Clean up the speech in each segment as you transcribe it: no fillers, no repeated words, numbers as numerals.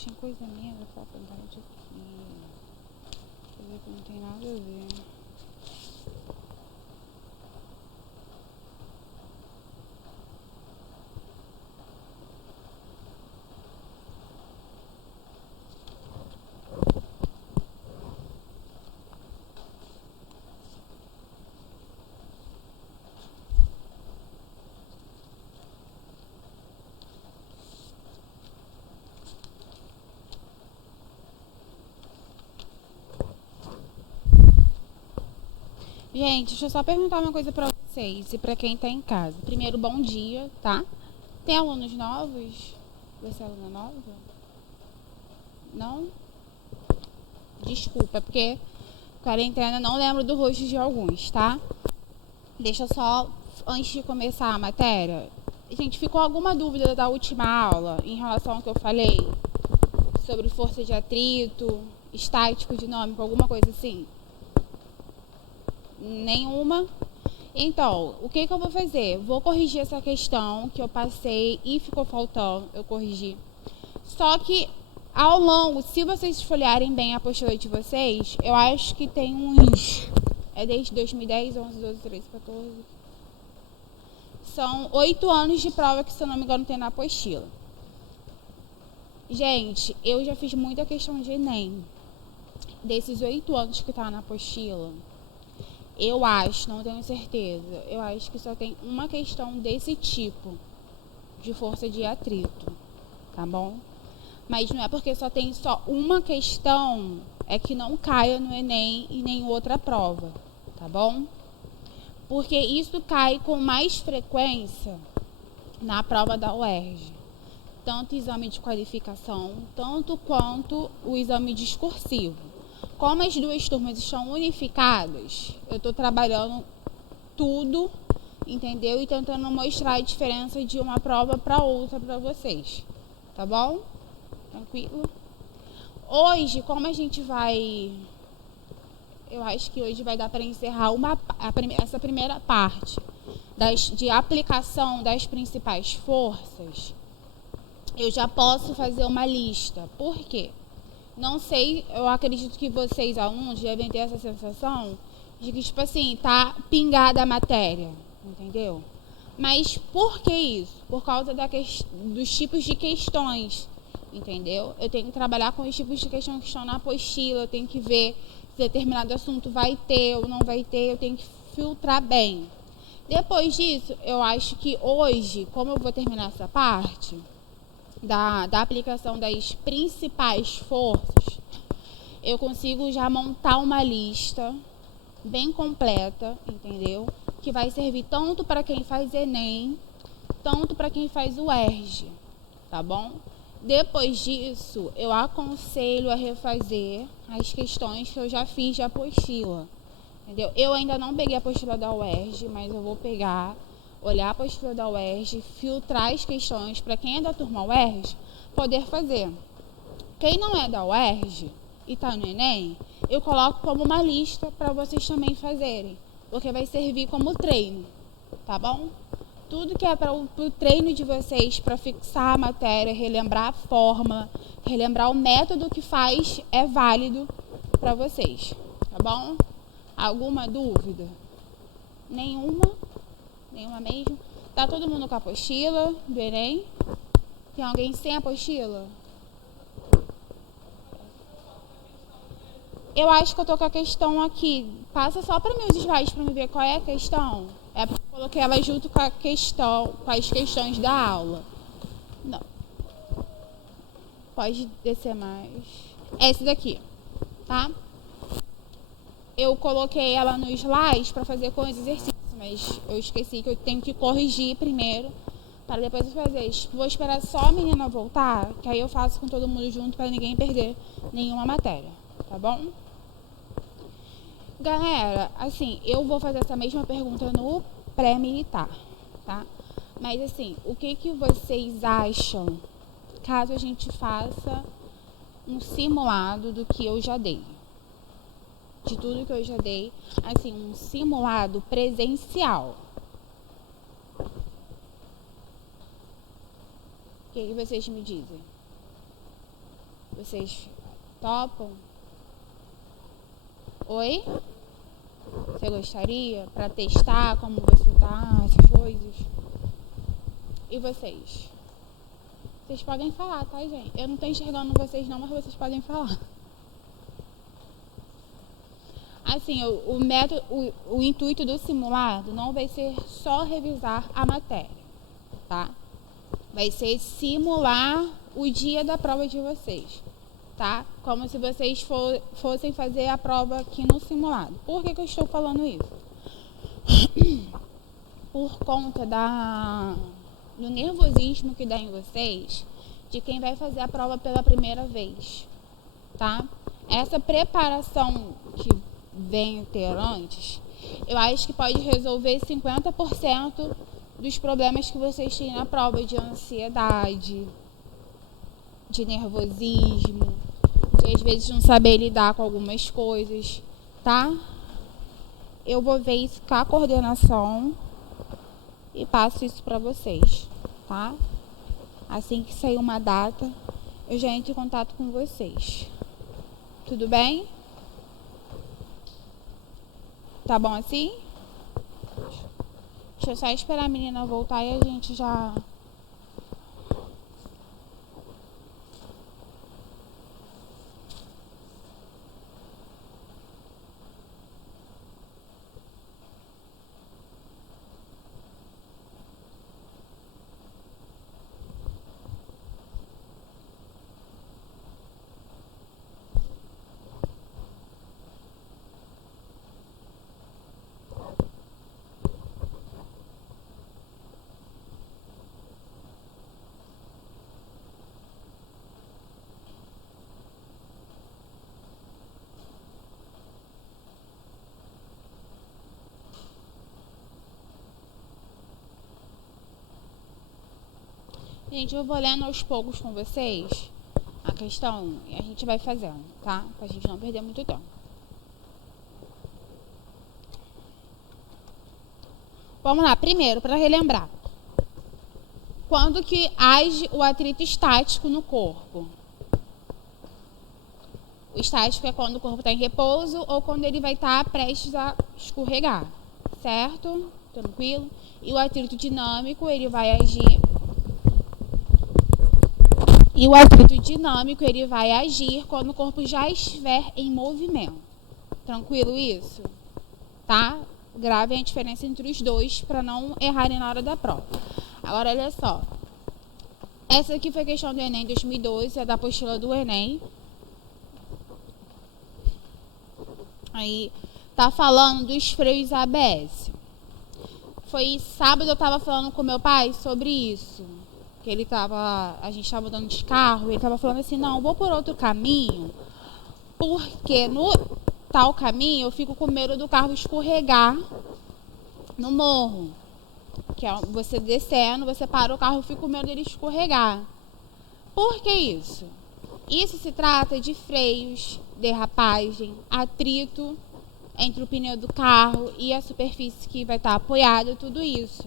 Tinha coisa minha da faculdade aqui. Coisa que não tem nada a ver. Gente, deixa eu só perguntar uma coisa pra vocês e pra quem tá em casa. Primeiro, bom dia, tá? Tem alunos novos? Você é aluna nova? Não? Desculpa, é porque quarentena não lembro do rosto de alguns, tá? Deixa eu só, antes de começar a matéria, gente, ficou alguma dúvida da última aula em relação ao que eu falei sobre força de atrito, estático, dinâmico, alguma coisa assim? Nenhuma? Então, o que eu vou fazer? Vou corrigir essa questão que eu passei e ficou faltando, eu corrigi. Só que, ao longo, se vocês folhearem bem a apostila de vocês, eu acho que tem uns... É desde 2010, 11, 12, 13, 14... São 8 anos de prova que, se eu não me engano, tem na apostila. Gente, eu já fiz muita questão de Enem. Desses 8 anos que tá na apostila, eu acho, não tenho certeza, eu acho que só tem uma questão desse tipo, de força de atrito, tá bom? Mas não é porque só tem só uma questão, é que não caia no Enem e nem outra prova, tá bom? Porque isso cai com mais frequência na prova da UERJ. Tanto o exame de qualificação, tanto quanto o exame discursivo. Como as duas turmas estão unificadas, eu estou trabalhando tudo, entendeu? E tentando mostrar a diferença de uma prova para outra para vocês, tá bom? Tranquilo? Hoje, como a gente vai... Eu acho que hoje vai dar para encerrar essa primeira parte de aplicação das principais forças. Eu já posso fazer uma lista. Por quê? Não sei, eu acredito que vocês, alunos, devem ter essa sensação de que, tipo assim, tá pingada a matéria, entendeu? Mas por que isso? Por causa dos tipos de questões, entendeu? Eu tenho que trabalhar com os tipos de questões que estão na apostila, eu tenho que ver se determinado assunto vai ter ou não vai ter, eu tenho que filtrar bem. Depois disso, eu acho que hoje, como eu vou terminar essa parte da aplicação das principais forças, eu consigo já montar uma lista bem completa, entendeu? Que vai servir tanto para quem faz Enem, tanto para quem faz o UERJ, tá bom? Depois disso, eu aconselho a refazer as questões que eu já fiz de apostila, entendeu? Eu ainda não peguei a apostila da UERJ, mas eu vou pegar, olhar a apostila da UERJ, filtrar as questões para quem é da turma UERJ poder fazer. Quem não é da UERJ e está no Enem, eu coloco como uma lista para vocês também fazerem, porque vai servir como treino, tá bom? Tudo que é para o treino de vocês, para fixar a matéria, relembrar a forma, relembrar o método que faz, é válido para vocês, tá bom? Alguma dúvida? Nenhuma? Nenhuma mesmo? Tá todo mundo com a apostila do Enem? Tem alguém sem apostila? Eu acho que eu tô com a questão aqui. Passa só para mim os slides para me ver qual é a questão. É porque eu coloquei ela junto com a questão, com as questões da aula. Não. Pode descer mais. Esse daqui, tá? Eu coloquei ela no slide para fazer com os exercícios, mas eu esqueci que eu tenho que corrigir primeiro para depois eu fazer. Vou esperar só a menina voltar, que aí eu faço com todo mundo junto para ninguém perder nenhuma matéria, tá bom? Galera, assim, eu vou fazer essa mesma pergunta no pré-militar, tá? Mas assim, o que vocês acham caso a gente faça um simulado do que eu já dei? De tudo que eu já dei, assim, um simulado presencial. O que vocês me dizem? Vocês topam? Oi? Você gostaria? Pra testar como você tá, essas coisas? E vocês? Vocês podem falar, tá, gente? Eu não tô enxergando vocês não, mas vocês podem falar. Assim, o intuito do simulado não vai ser só revisar a matéria, tá? Vai ser simular o dia da prova de vocês, tá? Como se vocês fossem fazer a prova aqui no simulado. Por que eu estou falando isso? Por conta do nervosismo que dá em vocês de quem vai fazer a prova pela primeira vez, tá? Essa preparação que vem ter antes, eu acho que pode resolver 50% dos problemas que vocês têm na prova, de ansiedade, de nervosismo, de às vezes não saber lidar com algumas coisas, tá? Eu vou ver isso com a coordenação e passo isso para vocês, tá? Assim que sair uma data, eu já entro em contato com vocês. Tudo bem? Tá bom assim? Deixa eu só esperar a menina voltar e a gente já... Gente, eu vou lendo aos poucos com vocês a questão e a gente vai fazendo, tá? Pra gente não perder muito tempo. Vamos lá, primeiro, para relembrar. Quando que age o atrito estático no corpo? O estático é quando o corpo está em repouso ou quando ele vai estar prestes a escorregar, certo? Tranquilo? E o atrito dinâmico, ele vai agir... E o atrito dinâmico, ele vai agir quando o corpo já estiver em movimento. Tranquilo isso? Tá? Gravem a diferença entre os dois para não errarem na hora da prova. Agora, olha só. Essa aqui foi a questão do Enem 2012, é da apostila do Enem. Aí, tá falando dos freios ABS. Foi sábado, eu tava falando com meu pai sobre isso. Que a gente tava andando de carro, ele tava falando assim, não, vou por outro caminho, porque no tal caminho eu fico com medo do carro escorregar no morro. Que é você descendo, você para o carro, eu fico com medo dele escorregar. Por que isso? Isso se trata de freios, derrapagem, atrito entre o pneu do carro e a superfície que vai estar apoiada, tudo isso.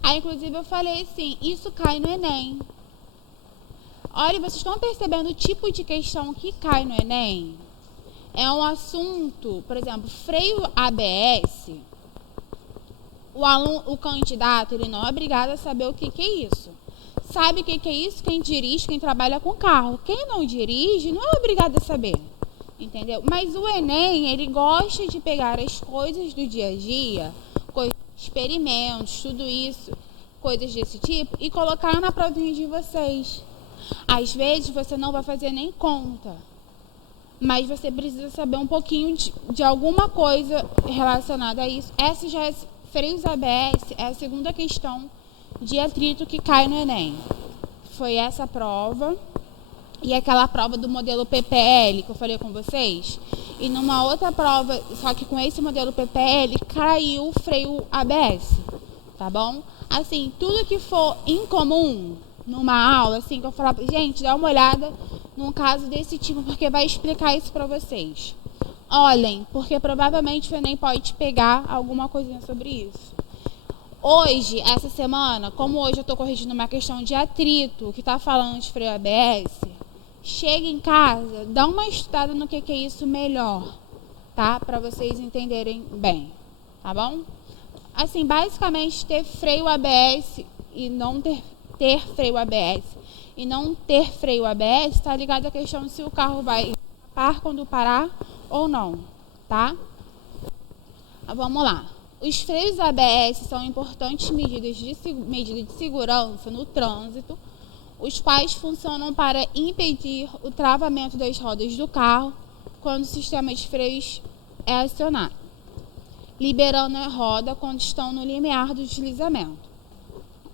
Aí, inclusive, eu falei assim, isso cai no Enem. Olha, vocês estão percebendo o tipo de questão que cai no Enem? É um assunto, por exemplo, freio ABS. O candidato, ele não é obrigado a saber o que é isso. Sabe o que é isso? Quem dirige, quem trabalha com carro. Quem não dirige, não é obrigado a saber. Entendeu? Mas o Enem, ele gosta de pegar as coisas do dia a dia, experimentos, tudo isso, coisas desse tipo, e colocar na provinha de vocês. Às vezes você não vai fazer nem conta, mas você precisa saber um pouquinho de alguma coisa relacionada a isso. Essa já é freios ABS, é a segunda questão de atrito que cai no Enem. Foi essa prova e aquela prova do modelo PPL que eu falei com vocês. E numa outra prova, só que com esse modelo PPL, caiu o freio ABS, tá bom? Assim, tudo que for incomum numa aula, assim, que eu falar, gente, dá uma olhada num caso desse tipo, porque vai explicar isso pra vocês. Olhem, porque provavelmente o Enem pode pegar alguma coisinha sobre isso. Hoje, essa semana, como hoje eu tô corrigindo uma questão de atrito, que tá falando de freio ABS, chega em casa, dá uma estudada no que é isso melhor, tá? Para vocês entenderem bem, tá bom? Assim, basicamente, ter freio ABS e não ter freio ABS e não ter freio ABS está ligado à questão de se o carro vai parar quando parar ou não, tá? Vamos lá. Os freios ABS são importantes medidas de segurança no trânsito, os quais funcionam para impedir o travamento das rodas do carro quando o sistema de freios é acionado, liberando a roda quando estão no limiar do deslizamento.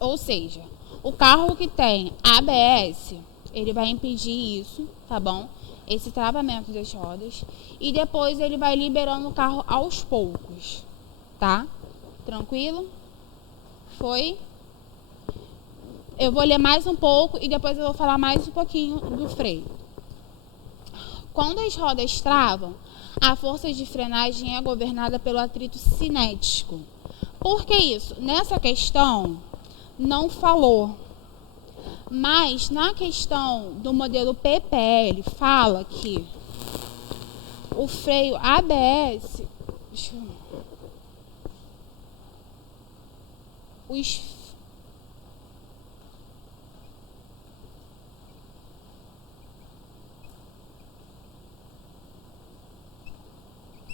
Ou seja, o carro que tem ABS, ele vai impedir isso, tá bom? Esse travamento das rodas. E depois ele vai liberando o carro aos poucos, tá? Tranquilo? Foi? Eu vou ler mais um pouco e depois eu vou falar mais um pouquinho do freio. Quando as rodas travam, a força de frenagem é governada pelo atrito cinético. Por que isso? Nessa questão, não falou. Mas na questão do modelo PPL, fala que o freio ABS...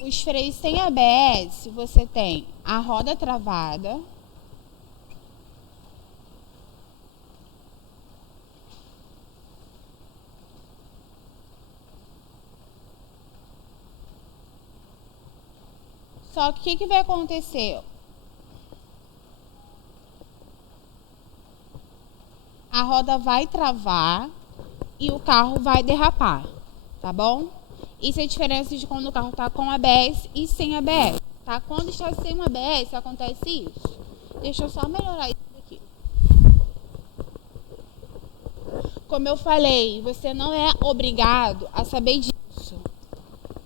Os freios sem ABS, você tem a roda travada, só que o que vai acontecer? A roda vai travar e o carro vai derrapar, tá bom? Isso é a diferença de quando o carro está com ABS e sem ABS, tá? Quando está sem ABS, acontece isso. Deixa eu só melhorar isso daqui. Como eu falei, você não é obrigado a saber disso,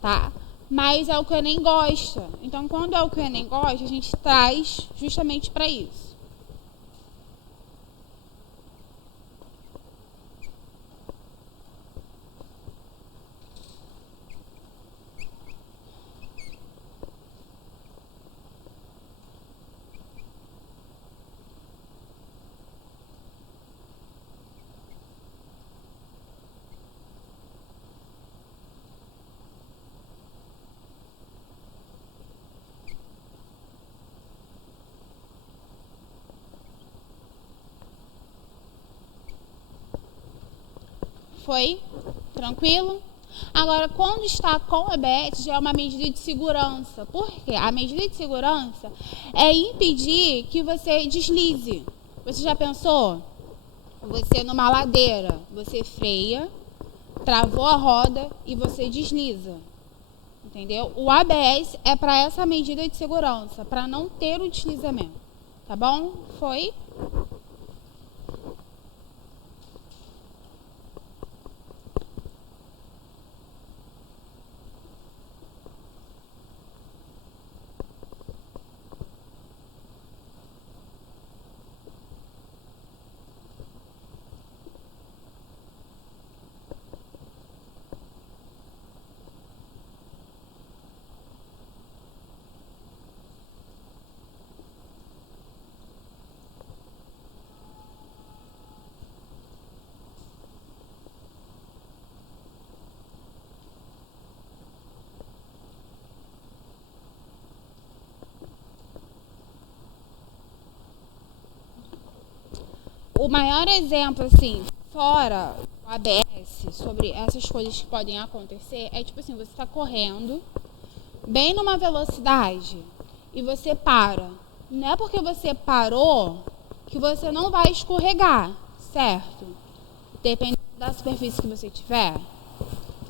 tá? Mas é o que eu nem gosta. Então, quando é o que eu nem gosto, a gente traz justamente para isso. Foi? Tranquilo? Agora, quando está com ABS, já é uma medida de segurança. Por quê? A medida de segurança é impedir que você deslize. Você já pensou? Você numa ladeira, você freia, travou a roda e você desliza. Entendeu? O ABS é para essa medida de segurança, para não ter o deslizamento. Tá bom? Foi? O maior exemplo, assim, fora o ABS, sobre essas coisas que podem acontecer, é tipo assim, você está correndo bem numa velocidade e você para. Não é porque você parou que você não vai escorregar, certo? Dependendo da superfície que você tiver.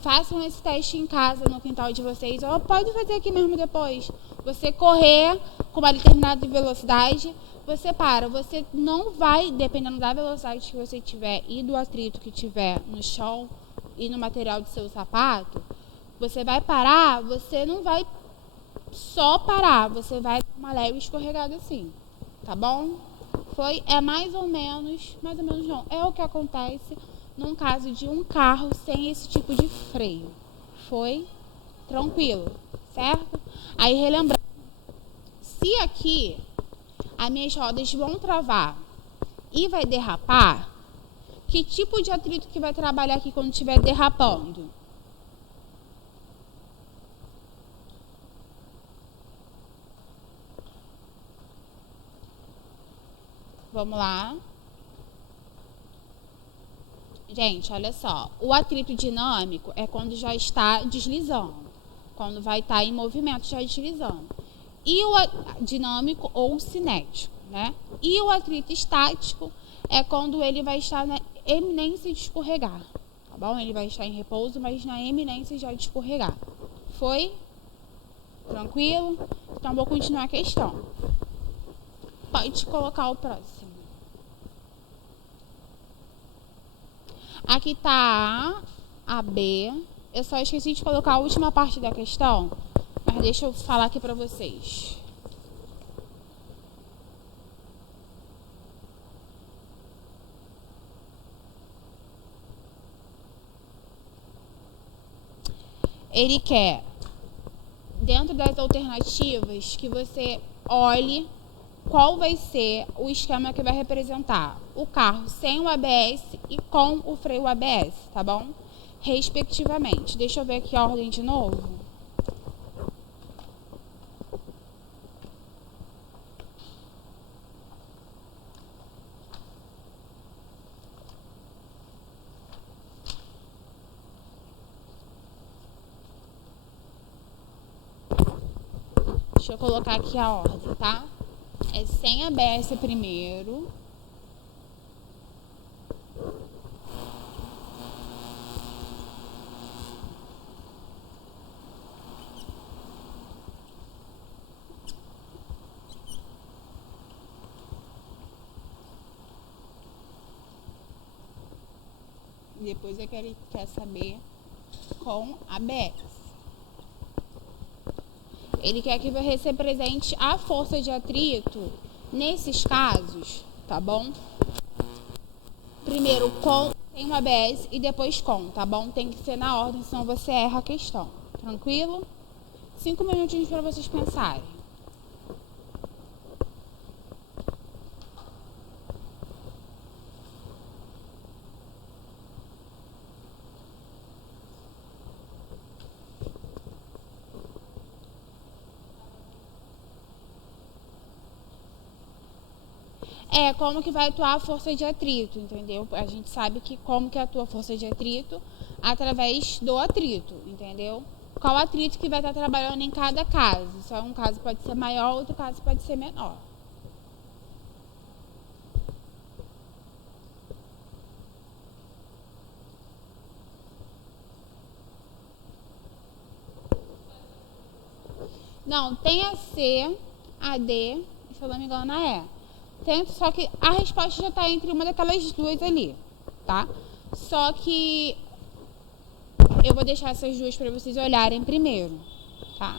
Façam esse teste em casa, no quintal de vocês, ou pode fazer aqui mesmo depois. Você correr com uma determinada velocidade, você para. Você não vai, dependendo da velocidade que você tiver e do atrito que tiver no chão e no material do seu sapato, você vai parar, você não vai só parar, você vai dar uma leve escorregada assim, tá bom? É mais ou menos não, é o que acontece num caso de um carro sem esse tipo de freio. Foi tranquilo, certo? Aí relembrando, se aqui as minhas rodas vão travar e vai derrapar, que tipo de atrito que vai trabalhar aqui quando estiver derrapando? Vamos lá. Gente, olha só. O atrito dinâmico é quando já está deslizando. Quando vai estar em movimento já deslizando. E o dinâmico ou cinético, né? E o atrito estático é quando ele vai estar na eminência de escorregar. Tá bom? Ele vai estar em repouso, mas na eminência já de escorregar. Foi? Tranquilo? Então, vou continuar a questão. Pode colocar o próximo. Aqui está a B. Eu só esqueci de colocar a última parte da questão, mas deixa eu falar aqui para vocês. Ele quer, dentro das alternativas, que você olhe qual vai ser o esquema que vai representar o carro sem o ABS e com o freio ABS, tá bom? Respectivamente. Deixa eu ver aqui a ordem de novo. Deixa eu colocar aqui a ordem, tá? É sem ABS primeiro. Depois é que ele quer saber com ABS. Ele quer que você represente a força de atrito nesses casos, tá bom? Primeiro com sem um ABS e depois com, tá bom? Tem que ser na ordem, senão você erra a questão. Tranquilo? 5 minutinhos para vocês pensarem. É como que vai atuar a força de atrito, entendeu? A gente sabe que como que atua a força de atrito através do atrito, entendeu? Qual atrito que vai estar trabalhando em cada caso. Só um caso pode ser maior, outro caso pode ser menor. Não, tem a C, a D, se eu não me engano, a E. Tem, só que a resposta já está entre uma daquelas duas ali, tá? Só que eu vou deixar essas duas para vocês olharem primeiro, tá?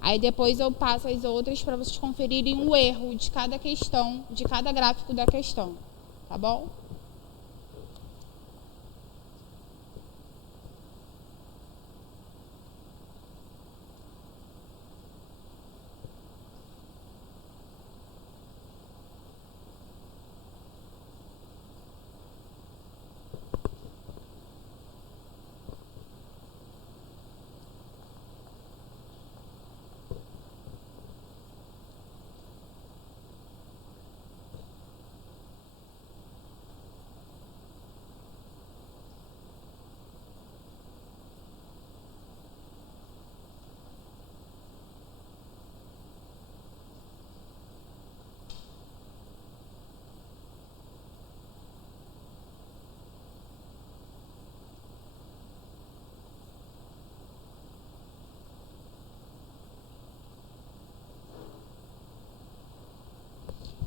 Aí depois eu passo as outras para vocês conferirem o erro de cada questão, de cada gráfico da questão, tá bom?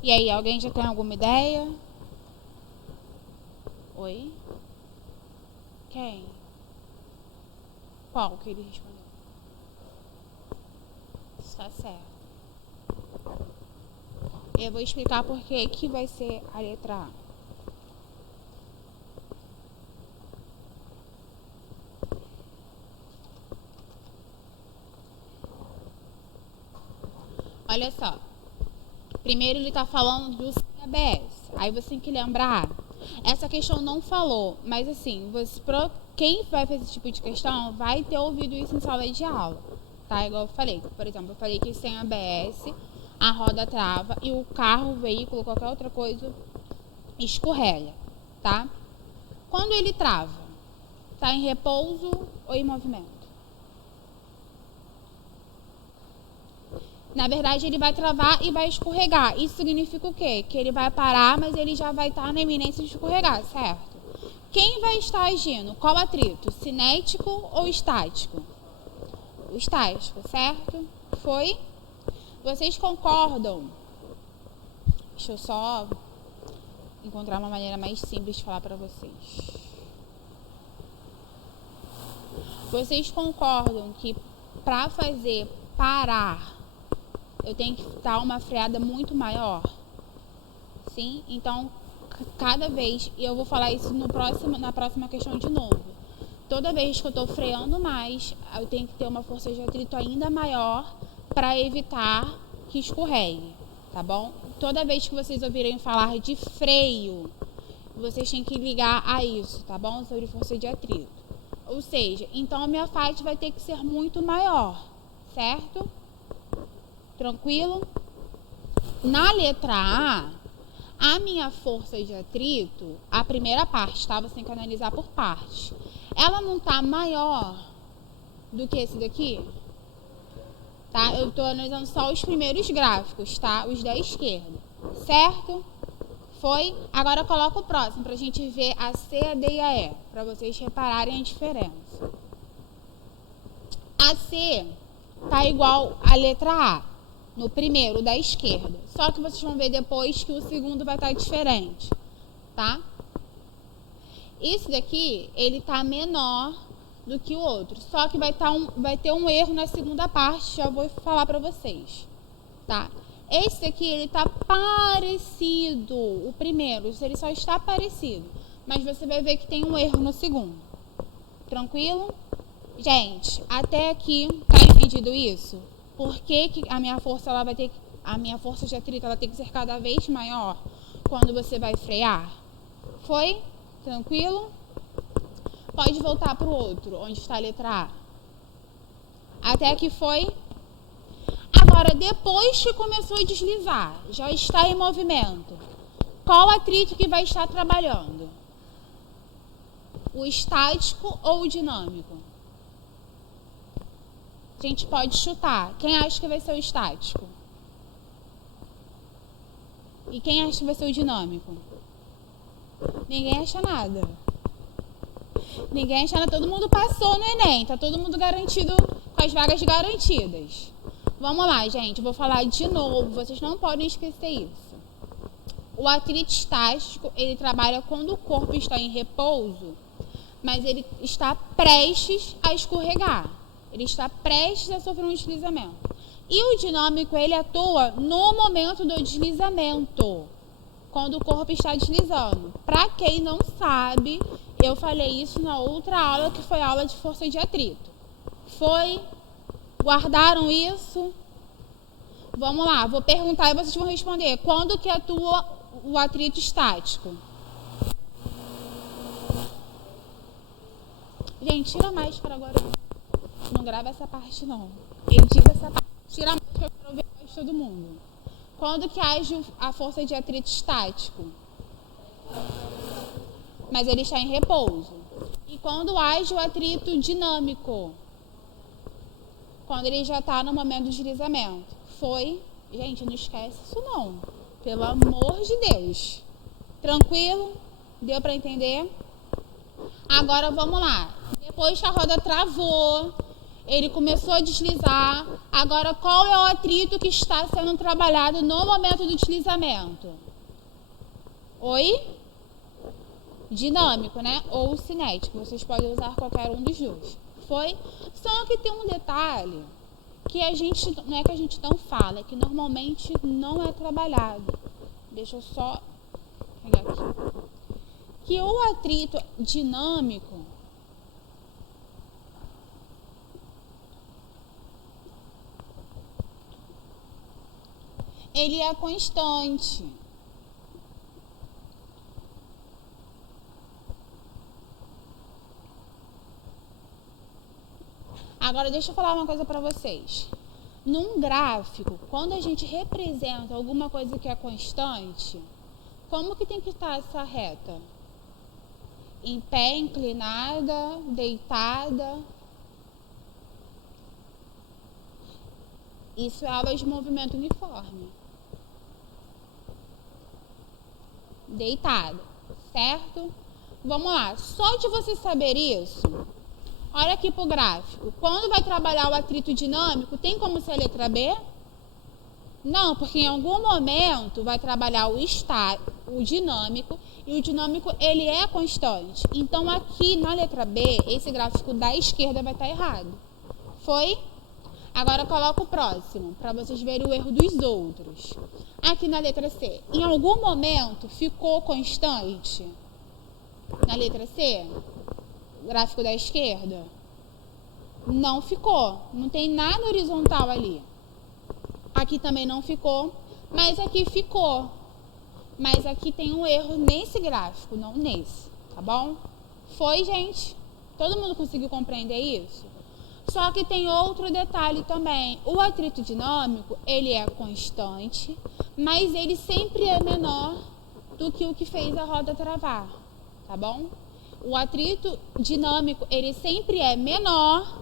E aí, alguém já tem alguma ideia? Oi? Quem? Qual que ele respondeu? Está certo. Eu vou explicar por que vai ser a letra A. olha só. Primeiro ele está falando do ABS. Aí você tem que lembrar, essa questão não falou, mas assim, quem vai fazer esse tipo de questão vai ter ouvido isso em sala de aula, tá? Igual eu falei, por exemplo, eu falei que sem ABS a roda trava e o carro, o veículo, qualquer outra coisa escorrega, tá? Quando ele trava, tá em repouso ou em movimento? Na verdade, ele vai travar e vai escorregar. Isso significa o quê? Que ele vai parar, mas ele já vai estar na iminência de escorregar, certo? Quem vai estar agindo? Qual atrito? Cinético ou estático? O estático, certo? Foi? Vocês concordam? Deixa eu só encontrar uma maneira mais simples de falar para vocês. Vocês concordam que para fazer parar eu tenho que dar uma freada muito maior? Sim? Então, cada vez, e eu vou falar isso na próxima questão de novo, toda vez que eu estou freando mais, eu tenho que ter uma força de atrito ainda maior para evitar que escorregue, tá bom? Toda vez que vocês ouvirem falar de freio, vocês têm que ligar a isso, tá bom? Sobre força de atrito. Ou seja, então a minha faixa vai ter que ser muito maior, certo? Tranquilo? Na letra A minha força de atrito, a primeira parte, tá? Você tem que analisar por parte. Ela não tá maior do que esse daqui? Tá? Eu tô analisando só os primeiros gráficos, tá? Os da esquerda, certo? Foi? Agora coloca o próximo pra gente ver a C, a D e a E, pra vocês repararem a diferença. A C tá igual à letra A. No primeiro, da esquerda. Só que vocês vão ver depois que o segundo vai estar diferente, tá? Esse daqui, ele tá menor do que o outro. Só que vai ter um erro na segunda parte, já vou falar pra vocês, tá? Esse aqui, ele tá parecido. O primeiro, ele só está parecido. Mas você vai ver que tem um erro no segundo. Tranquilo? Gente, até aqui, tá entendido isso? Por que a minha força a minha força de atrito ela tem que ser cada vez maior quando você vai frear? Foi? Tranquilo? Pode voltar para o outro, onde está a letra A. Até aqui foi? Agora, depois que começou a deslizar, já está em movimento, qual atrito que vai estar trabalhando? O estático ou o dinâmico? A gente pode chutar. Quem acha que vai ser o estático? E quem acha que vai ser o dinâmico? Ninguém acha nada. Ninguém acha nada. Todo mundo passou no Enem. Tá todo mundo garantido, com as vagas garantidas. Vamos lá, gente. Vou falar de novo. Vocês não podem esquecer isso. O atrito estático, ele trabalha quando o corpo está em repouso, mas ele está prestes a escorregar. Ele está prestes a sofrer um deslizamento. E o dinâmico, ele atua no momento do deslizamento, quando o corpo está deslizando. Para quem não sabe, eu falei isso na outra aula, que foi a aula de força de atrito. Foi? Guardaram isso? Vamos lá, vou perguntar e vocês vão responder. Quando que atua o atrito estático? Gente, tira a máscara agora. Não grava essa parte, não. Edita essa parte. Tira a máscara para ouvir a voz de todo mundo. Quando que age a força de atrito estático? Mas ele está em repouso. E quando age o atrito dinâmico? Quando ele já está no momento do deslizamento. Foi? Gente, não esquece isso não. Pelo amor de Deus. Tranquilo? Deu para entender? Agora vamos lá. Depois que a roda travou, ele começou a deslizar. Agora, qual é o atrito que está sendo trabalhado no momento do deslizamento? Oi? Dinâmico, né? Ou cinético. Vocês podem usar qualquer um dos dois. Foi? Só que tem um detalhe que a gente, não é que a gente não fala, é que normalmente não é trabalhado. Deixa eu só pegar aqui. Que o atrito dinâmico, ele é constante. Agora, deixa eu falar uma coisa para vocês. Num gráfico, quando a gente representa alguma coisa que é constante, como que tem que estar essa reta? Em pé, inclinada, deitada. Isso é aula de movimento uniforme. Deitada, certo? Vamos lá, só de você saber isso, olha aqui para o gráfico. Quando vai trabalhar o atrito dinâmico, tem como ser a letra B? Não, porque em algum momento vai trabalhar o dinâmico, e o dinâmico ele é constante. Então aqui na letra B, esse gráfico da esquerda vai estar errado. Foi? Agora coloca o próximo, para vocês verem o erro dos outros. Aqui na letra C, em algum momento ficou constante? Na letra C, o gráfico da esquerda? Não ficou, não tem nada horizontal ali. Aqui também não ficou, mas aqui ficou. Mas aqui tem um erro nesse gráfico, não nesse, tá bom? Foi, gente? Todo mundo conseguiu compreender isso? Só que tem outro detalhe também. O atrito dinâmico, ele é constante, mas ele sempre é menor do que o que fez a roda travar, tá bom? O atrito dinâmico, ele sempre é menor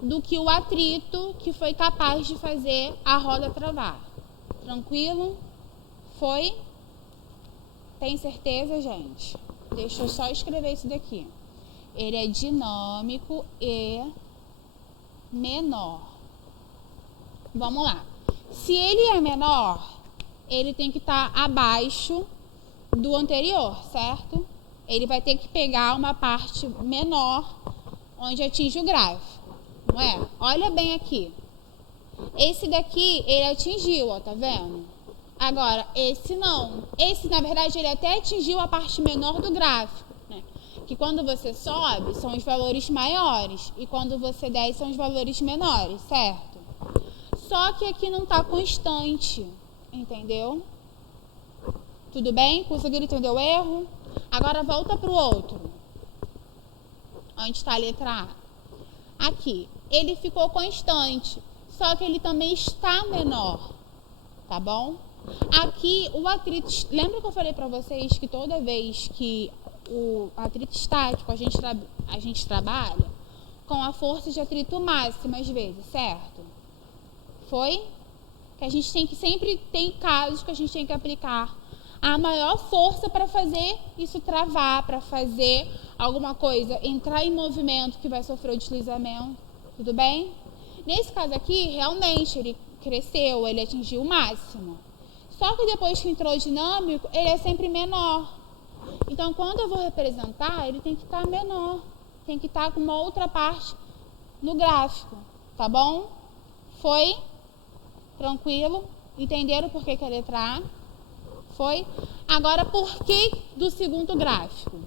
do que o atrito que foi capaz de fazer a roda travar. Tranquilo? Foi? Tem certeza, gente? Deixa eu só escrever isso daqui. Ele é dinâmico e menor. Vamos lá. Se ele é menor, ele tem que estar abaixo do anterior, certo? Ele vai ter que pegar uma parte menor onde atinge o gráfico, não é? Olha bem aqui. Esse daqui, ele atingiu, ó, tá vendo? Agora, esse não. Esse, na verdade, ele até atingiu a parte menor do gráfico, né? Que quando você sobe, são os valores maiores. E quando você desce, são os valores menores, certo? Só que aqui não tá constante, entendeu? Tudo bem? Conseguiram entender o erro? Agora, volta pro outro. Onde está a letra A? Aqui. Ele ficou constante, só que ele também está menor, tá bom? Aqui o atrito, lembra que eu falei para vocês que toda vez que o atrito estático a gente trabalha com a força de atrito máxima às vezes, certo? Foi? Que a gente tem que sempre tem casos que a gente tem que aplicar a maior força para fazer isso travar, para fazer alguma coisa entrar em movimento que vai sofrer o deslizamento, tudo bem? Nesse caso aqui, realmente, ele cresceu, ele atingiu o máximo. Só que depois que entrou o dinâmico, ele é sempre menor. Então, quando eu vou representar, ele tem que estar menor. Tem que estar com uma outra parte no gráfico, tá bom? Foi? Tranquilo? Entenderam por que é a letra A? Foi? Agora, por que do segundo gráfico?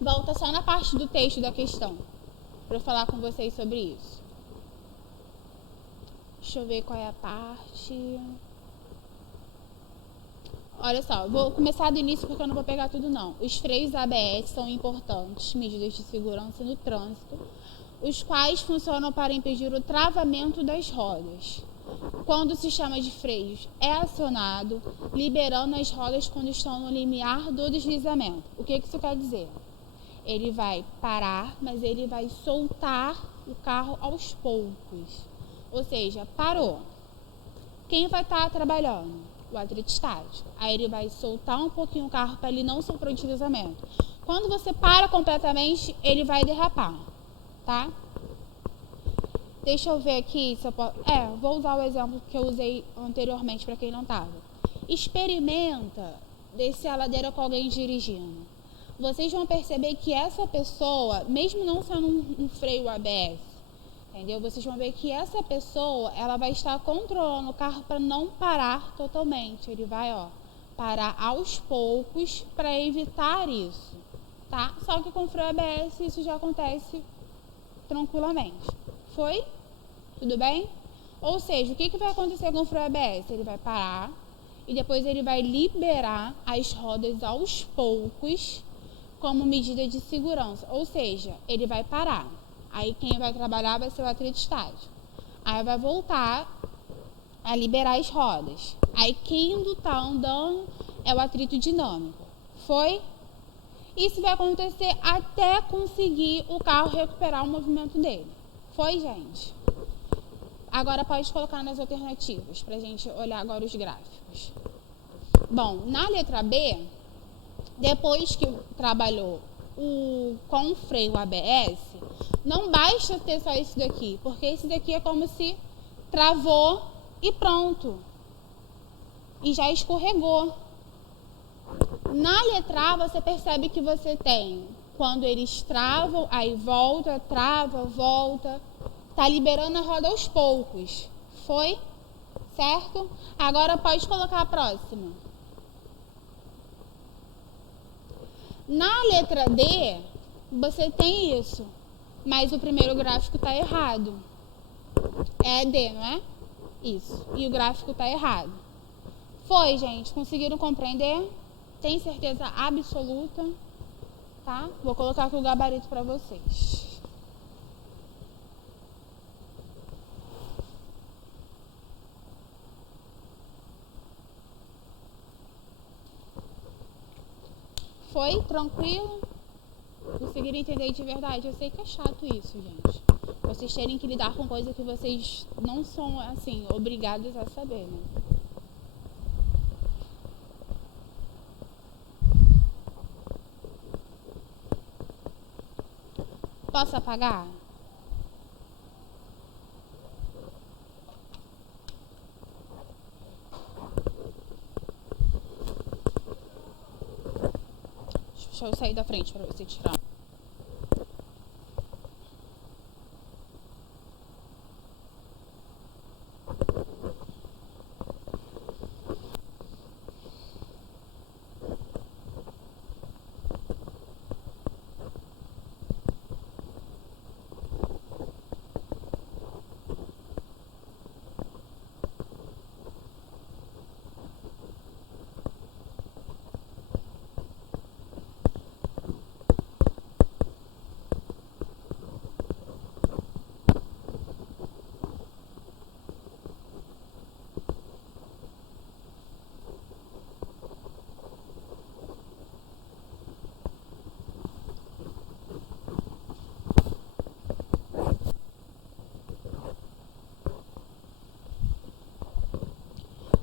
Volta só na parte do texto da questão, para eu falar com vocês sobre isso. Deixa eu ver qual é a parte. Olha só, vou começar do início porque eu não vou pegar tudo não. Os freios ABS são importantes, medidas de segurança no trânsito, os quais funcionam para impedir o travamento das rodas. Quando o sistema de freios é acionado, liberando as rodas quando estão no limiar do deslizamento. O que isso quer dizer? Ele vai parar, mas ele vai soltar o carro aos poucos. Ou seja, parou. Quem vai estar trabalhando? O atrito estático. Aí ele vai soltar um pouquinho o carro para ele não sofrer o deslizamento. Quando você para completamente, ele vai derrapar, tá? Deixa eu ver aqui se eu posso... vou usar o exemplo que eu usei anteriormente para quem não estava. Experimenta descer a ladeira com alguém dirigindo. Vocês vão perceber que essa pessoa, mesmo não sendo um freio ABS, entendeu? Vocês vão ver que essa pessoa, ela vai estar controlando o carro para não parar totalmente. Ele vai, parar aos poucos para evitar isso, tá? Só que com freio ABS isso já acontece tranquilamente. Foi? Tudo bem? Ou seja, o que vai acontecer com o freio ABS? Ele vai parar, e depois ele vai liberar as rodas aos poucos como medida de segurança. Ou seja, ele vai parar. Aí quem vai trabalhar vai ser o atrito estático. Aí vai voltar a liberar as rodas. Aí quem está andando é o atrito dinâmico. Foi? Isso vai acontecer até conseguir o carro recuperar o movimento dele. Foi, gente? Agora pode colocar nas alternativas, para a gente olhar agora os gráficos. Bom, na letra B, depois que trabalhou com o freio ABS, não basta ter só esse daqui, porque esse daqui é como se travou e pronto. E já escorregou. Na letra A, você percebe que você tem, quando eles travam, aí volta, trava, volta. Tá liberando a roda aos poucos. Foi? Certo? Agora pode colocar a próxima. Na letra D, você tem isso, mas o primeiro gráfico está errado. É D, não é? Isso. E o gráfico está errado. Foi, gente? Conseguiram compreender? Tem certeza absoluta? Tá? Vou colocar aqui o gabarito para vocês. Foi? Tranquilo? Conseguiram entender de verdade? Eu sei que é chato isso, gente. Vocês terem que lidar com coisa que vocês não são, assim, obrigados a saber, né? Posso apagar? Deixa eu sair da frente para você tirar.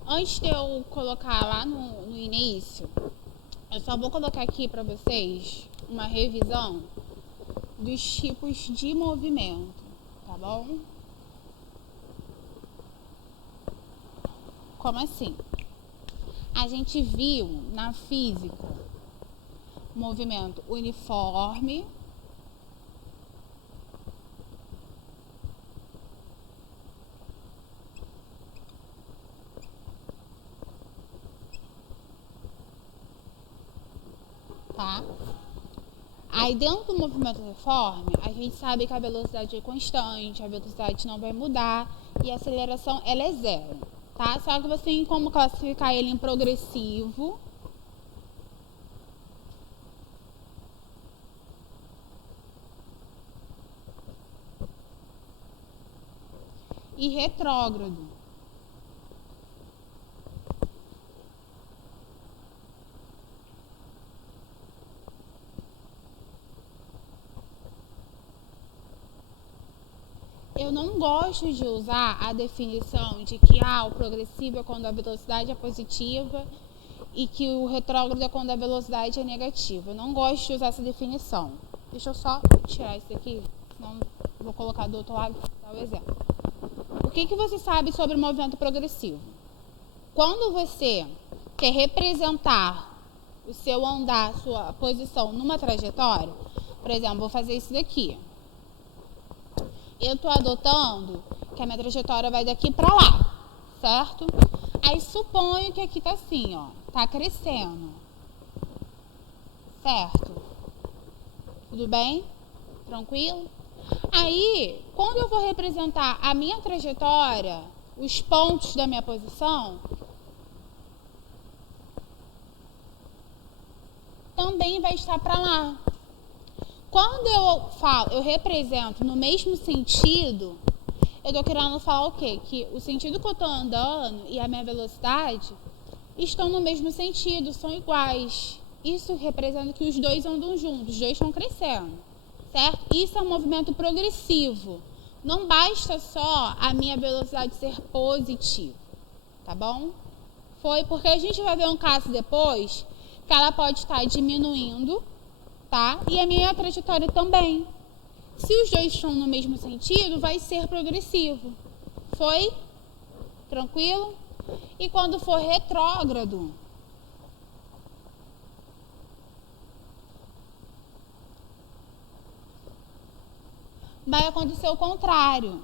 Antes de eu colocar lá no início, eu só vou colocar aqui para vocês uma revisão dos tipos de movimento, tá bom? Como assim? A gente viu na física movimento uniforme, tá? Aí dentro do movimento uniforme, a gente sabe que a velocidade é constante, a velocidade não vai mudar e a aceleração ela é zero, tá? Só que você tem como classificar ele em progressivo e retrógrado. Eu não gosto de usar a definição de que o progressivo é quando a velocidade é positiva e que o retrógrado é quando a velocidade é negativa. Eu não gosto de usar essa definição. Deixa eu só tirar isso aqui, senão vou colocar do outro lado para dar o exemplo. O que você sabe sobre o movimento progressivo? Quando você quer representar o seu andar, a sua posição numa trajetória, por exemplo, vou fazer isso daqui. Eu estou adotando que a minha trajetória vai daqui para lá, certo? Aí suponho que aqui tá assim, ó, tá crescendo, certo? Tudo bem? Tranquilo? Aí, quando eu vou representar a minha trajetória, os pontos da minha posição, também vai estar para lá. Quando eu falo, eu represento no mesmo sentido, eu estou querendo falar o quê? Que o sentido que eu estou andando e a minha velocidade estão no mesmo sentido, são iguais. Isso representa que os dois andam juntos, os dois estão crescendo, certo? Isso é um movimento progressivo. Não basta só a minha velocidade ser positiva, tá bom? Foi porque a gente vai ver um caso depois que ela pode estar diminuindo, tá? E a minha trajetória também. Se os dois estão no mesmo sentido, vai ser progressivo. Foi? Tranquilo? E quando for retrógrado, vai acontecer o contrário.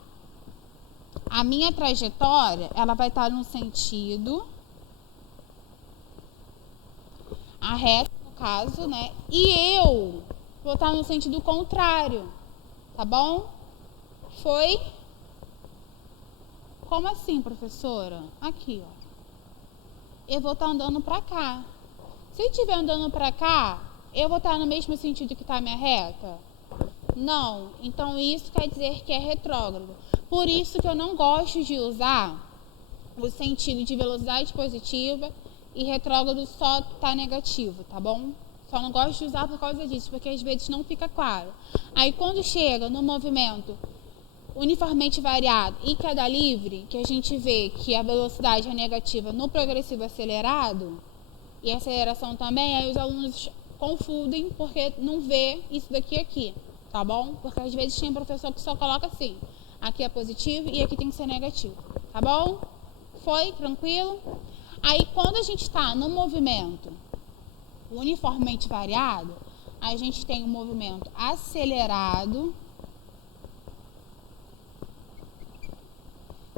A minha trajetória, ela vai estar no sentido, a reta, no caso, né? E eu vou estar no sentido contrário, tá bom? Foi? Como assim, professora? Aqui, ó. Eu vou estar andando pra cá. Se eu estiver andando pra cá, eu vou estar no mesmo sentido que está a minha reta? Não. Então, isso quer dizer que é retrógrado. Por isso que eu não gosto de usar o sentido de velocidade positiva e retrógrado só está negativo, tá bom? Só não gosto de usar por causa disso, porque às vezes não fica claro. Aí, quando chega no movimento uniformemente variado e queda livre, que a gente vê que a velocidade é negativa no progressivo acelerado, e a aceleração também, aí os alunos confundem porque não vê isso daqui aqui, tá bom? Porque às vezes tem professor que só coloca assim, aqui é positivo e aqui tem que ser negativo, tá bom? Foi? Tranquilo? Aí quando a gente está no movimento uniformemente variado, a gente tem um movimento acelerado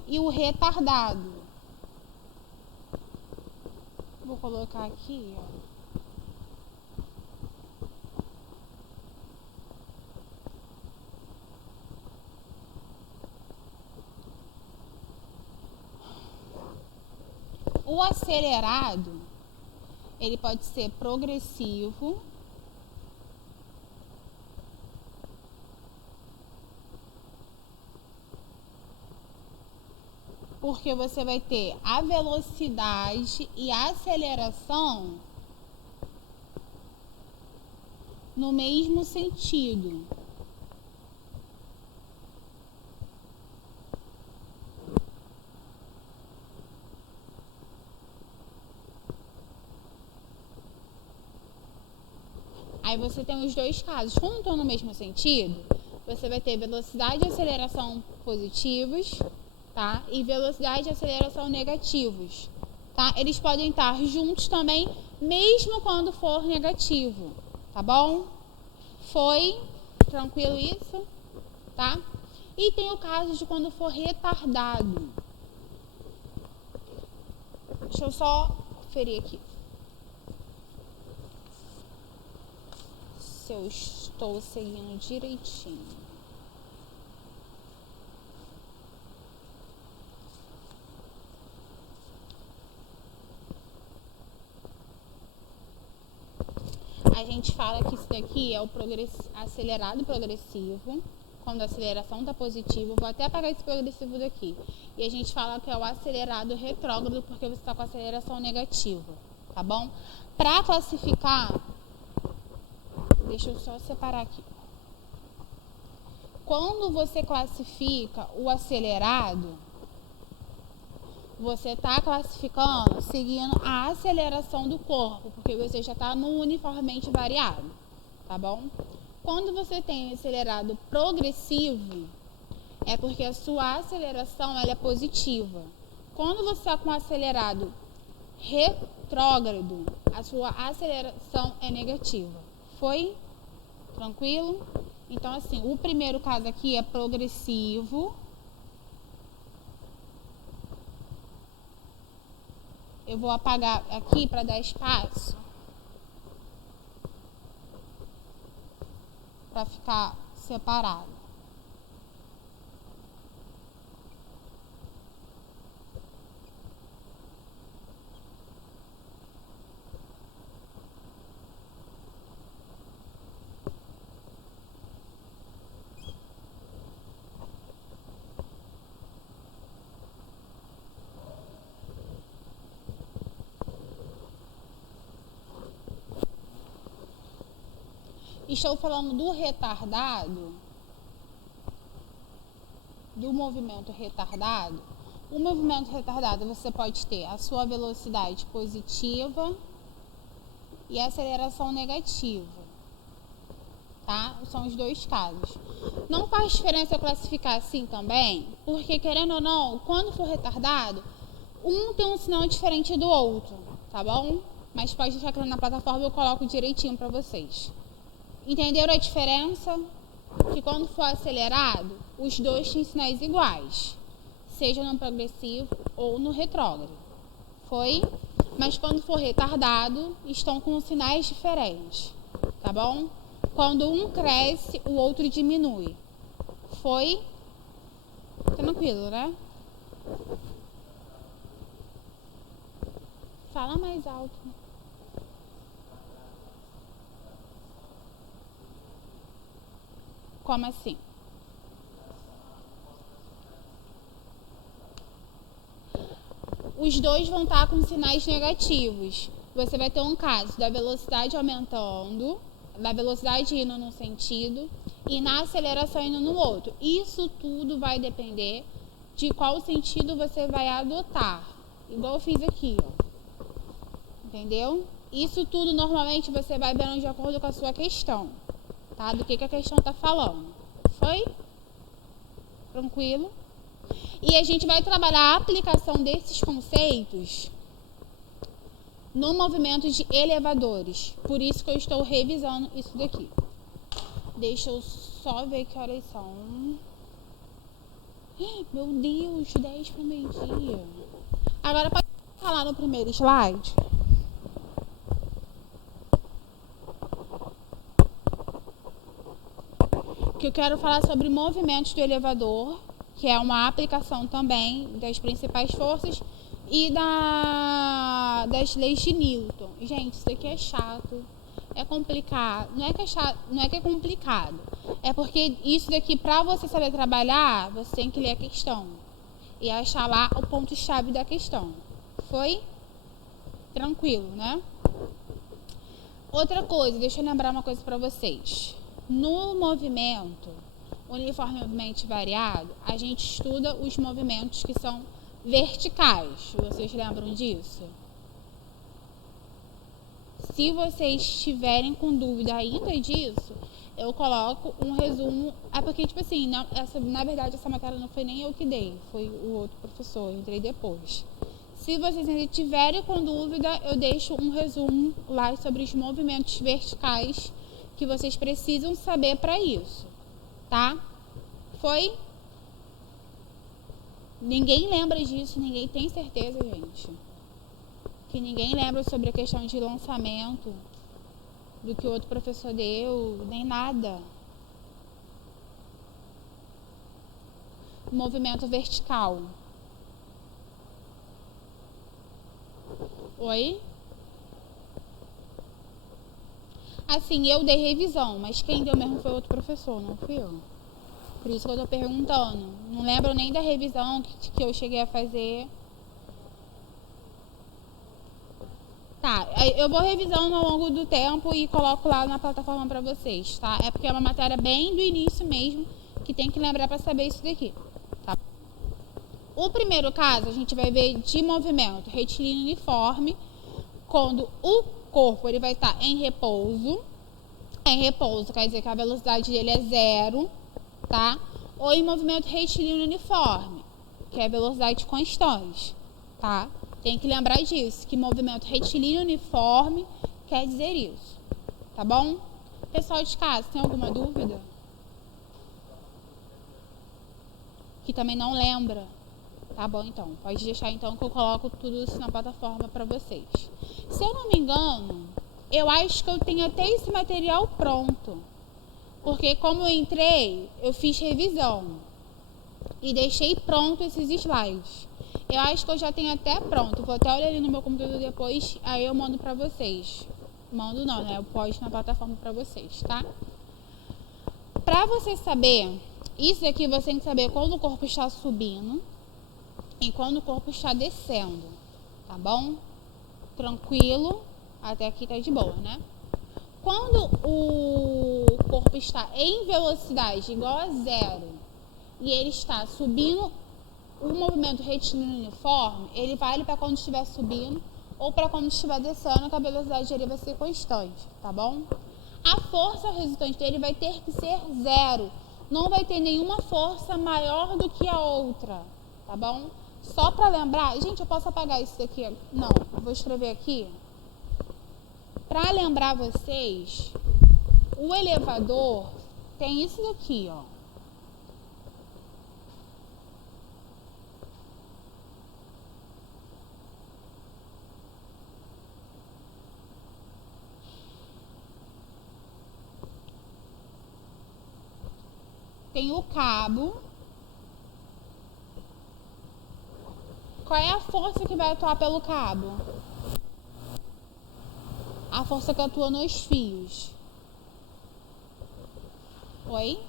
e o retardado. Vou colocar aqui, ó. O acelerado, ele pode ser progressivo porque você vai ter a velocidade e a aceleração no mesmo sentido. Aí você tem os dois casos. Quando estão no mesmo sentido, você vai ter velocidade e aceleração positivos, tá? E velocidade e aceleração negativos, tá? Eles podem estar juntos também, mesmo quando for negativo, tá bom? Foi tranquilo isso, tá? E tem o caso de quando for retardado. Deixa eu só conferir aqui se eu estou seguindo direitinho. A gente fala que isso daqui é o acelerado progressivo, quando a aceleração está positiva. Vou até apagar esse progressivo daqui. E a gente fala que é o acelerado retrógrado, porque você está com a aceleração negativa, tá bom? Para classificar, deixa eu só separar aqui. Quando você classifica o acelerado, você está classificando seguindo a aceleração do corpo, porque você já está no uniformemente variado, tá bom? Quando você tem acelerado progressivo, é porque a sua aceleração ela é positiva. Quando você está com acelerado retrógrado, a sua aceleração é negativa. Foi? Tranquilo? Então, assim, o primeiro caso aqui é progressivo. Eu vou apagar aqui para dar espaço para ficar separado. estou falando do retardado, do movimento retardado. O movimento retardado, você pode ter a sua velocidade positiva e a aceleração negativa, tá? São os dois casos. Não faz diferença eu classificar assim também, porque querendo ou não, quando for retardado, um tem um sinal diferente do outro, tá bom? Mas pode deixar aqui na plataforma, eu coloco direitinho para vocês. Entenderam a diferença? Que quando for acelerado, os dois têm sinais iguais, seja no progressivo ou no retrógrado. Foi? Mas quando for retardado, estão com sinais diferentes, tá bom? Quando um cresce, o outro diminui. Foi? Tranquilo, né? Fala mais alto. Como assim? Os dois vão estar com sinais negativos. Você vai ter um caso da velocidade aumentando, da velocidade indo num sentido e na aceleração indo no outro. Isso tudo vai depender de qual sentido você vai adotar. Igual eu fiz aqui, ó. Entendeu? Isso tudo normalmente você vai vendo de acordo com a sua questão, tá? Do que a questão está falando. Foi? Tranquilo? E a gente vai trabalhar a aplicação desses conceitos no movimento de elevadores. Por isso que eu estou revisando isso daqui. Deixa eu só ver que horas são. Meu Deus, 10 para o meio-dia. Agora pode falar no primeiro slide? Que eu quero falar sobre movimentos do elevador, que é uma aplicação também das principais forças e das leis de Newton. Gente, isso daqui é chato, é complicado. Não é que é chato, não é que é complicado. É porque isso daqui, para você saber trabalhar, você tem que ler a questão e achar lá o ponto-chave da questão. Foi? Tranquilo, né? Outra coisa, deixa eu lembrar uma coisa para vocês. No movimento uniformemente variado, a gente estuda os movimentos que são verticais. Vocês lembram disso? Se vocês estiverem com dúvida ainda disso, eu coloco um resumo. É porque, tipo assim, na verdade, essa matéria não foi nem eu que dei, foi o outro professor, eu entrei depois. Se vocês ainda tiverem com dúvida, eu deixo um resumo lá sobre os movimentos verticais que vocês precisam saber para isso, tá? Foi? Ninguém lembra disso, ninguém tem certeza, gente. Que ninguém lembra sobre a questão de lançamento, do que o outro professor deu, nem nada. Movimento vertical. Oi? Assim, eu dei revisão, mas quem deu mesmo foi outro professor, não fui eu. Por isso que eu tô perguntando. Não lembro nem da revisão que eu cheguei a fazer. Tá, eu vou revisando ao longo do tempo e coloco lá na plataforma pra vocês, tá? É porque é uma matéria bem do início mesmo, que tem que lembrar pra saber isso daqui, tá? O primeiro caso, a gente vai ver de movimento retilíneo uniforme, quando o corpo ele vai estar em repouso. Em repouso quer dizer que a velocidade dele é zero, tá? Ou em movimento retilíneo uniforme, que é a velocidade constante, tá? Tem que lembrar disso, que movimento retilíneo uniforme quer dizer isso, tá bom? Pessoal de casa, tem alguma dúvida? Que também não lembra? Tá bom, então. Pode deixar, então, que eu coloco tudo isso na plataforma para vocês. Se eu não me engano, eu acho que eu tenho até esse material pronto. Porque como eu entrei, eu fiz revisão. E deixei pronto esses slides. Eu acho que eu já tenho até pronto. Vou até olhar ali no meu computador depois, aí eu mando pra vocês. Mando não, né? Eu posto na plataforma pra vocês, tá? Pra você saber, isso daqui você tem que saber quando o corpo está subindo e quando o corpo está descendo, tá bom? Tranquilo, até aqui tá de boa, né? Quando o corpo está em velocidade igual a 0 e ele está subindo o movimento retilíneo uniforme, ele vale para quando estiver subindo ou para quando estiver descendo, que a velocidade dele vai ser constante, tá bom? A força resultante dele vai ter que ser 0. Não vai ter nenhuma força maior do que a outra, tá bom? Só para lembrar, gente, eu posso apagar isso daqui? Não, eu vou escrever aqui. Para lembrar vocês, o elevador tem isso daqui, ó. Tem o cabo. Qual é a força que vai atuar pelo cabo? A força que atua nos fios. Oi?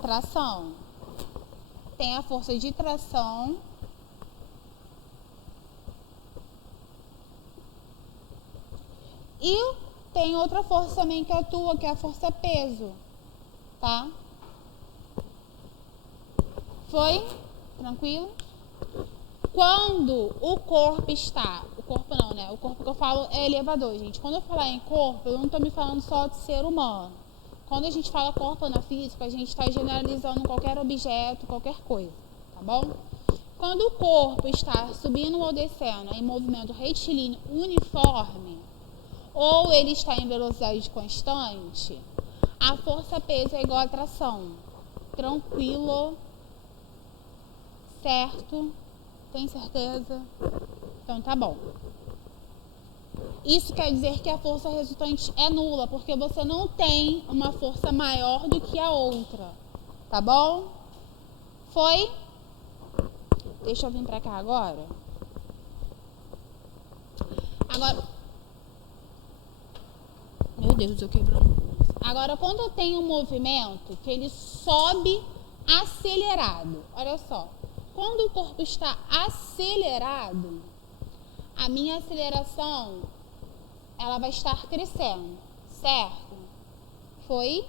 Tração. Tem a força de tração. E tem outra força também que atua, que é a força peso. Tá? Foi? Tranquilo? Quando o corpo está... O corpo não, né? O corpo que eu falo é elevador, gente. Quando eu falar em corpo, eu não estou me falando só de ser humano. Quando a gente fala corpo na física, a gente está generalizando qualquer objeto, qualquer coisa. Tá bom? Quando o corpo está subindo ou descendo em movimento retilíneo uniforme, ou ele está em velocidade constante, a força-peso é igual a tração. Tranquilo? Certo? Tem certeza? Então tá bom. Isso quer dizer que a força resultante é nula, porque você não tem uma força maior do que a outra. Tá bom? Foi? Deixa eu vir pra cá agora. Agora... Meu Deus, eu quebrando. Agora, quando eu tenho um movimento que ele sobe acelerado, olha só. Quando o corpo está acelerado, a minha aceleração, ela vai estar crescendo, certo? Foi?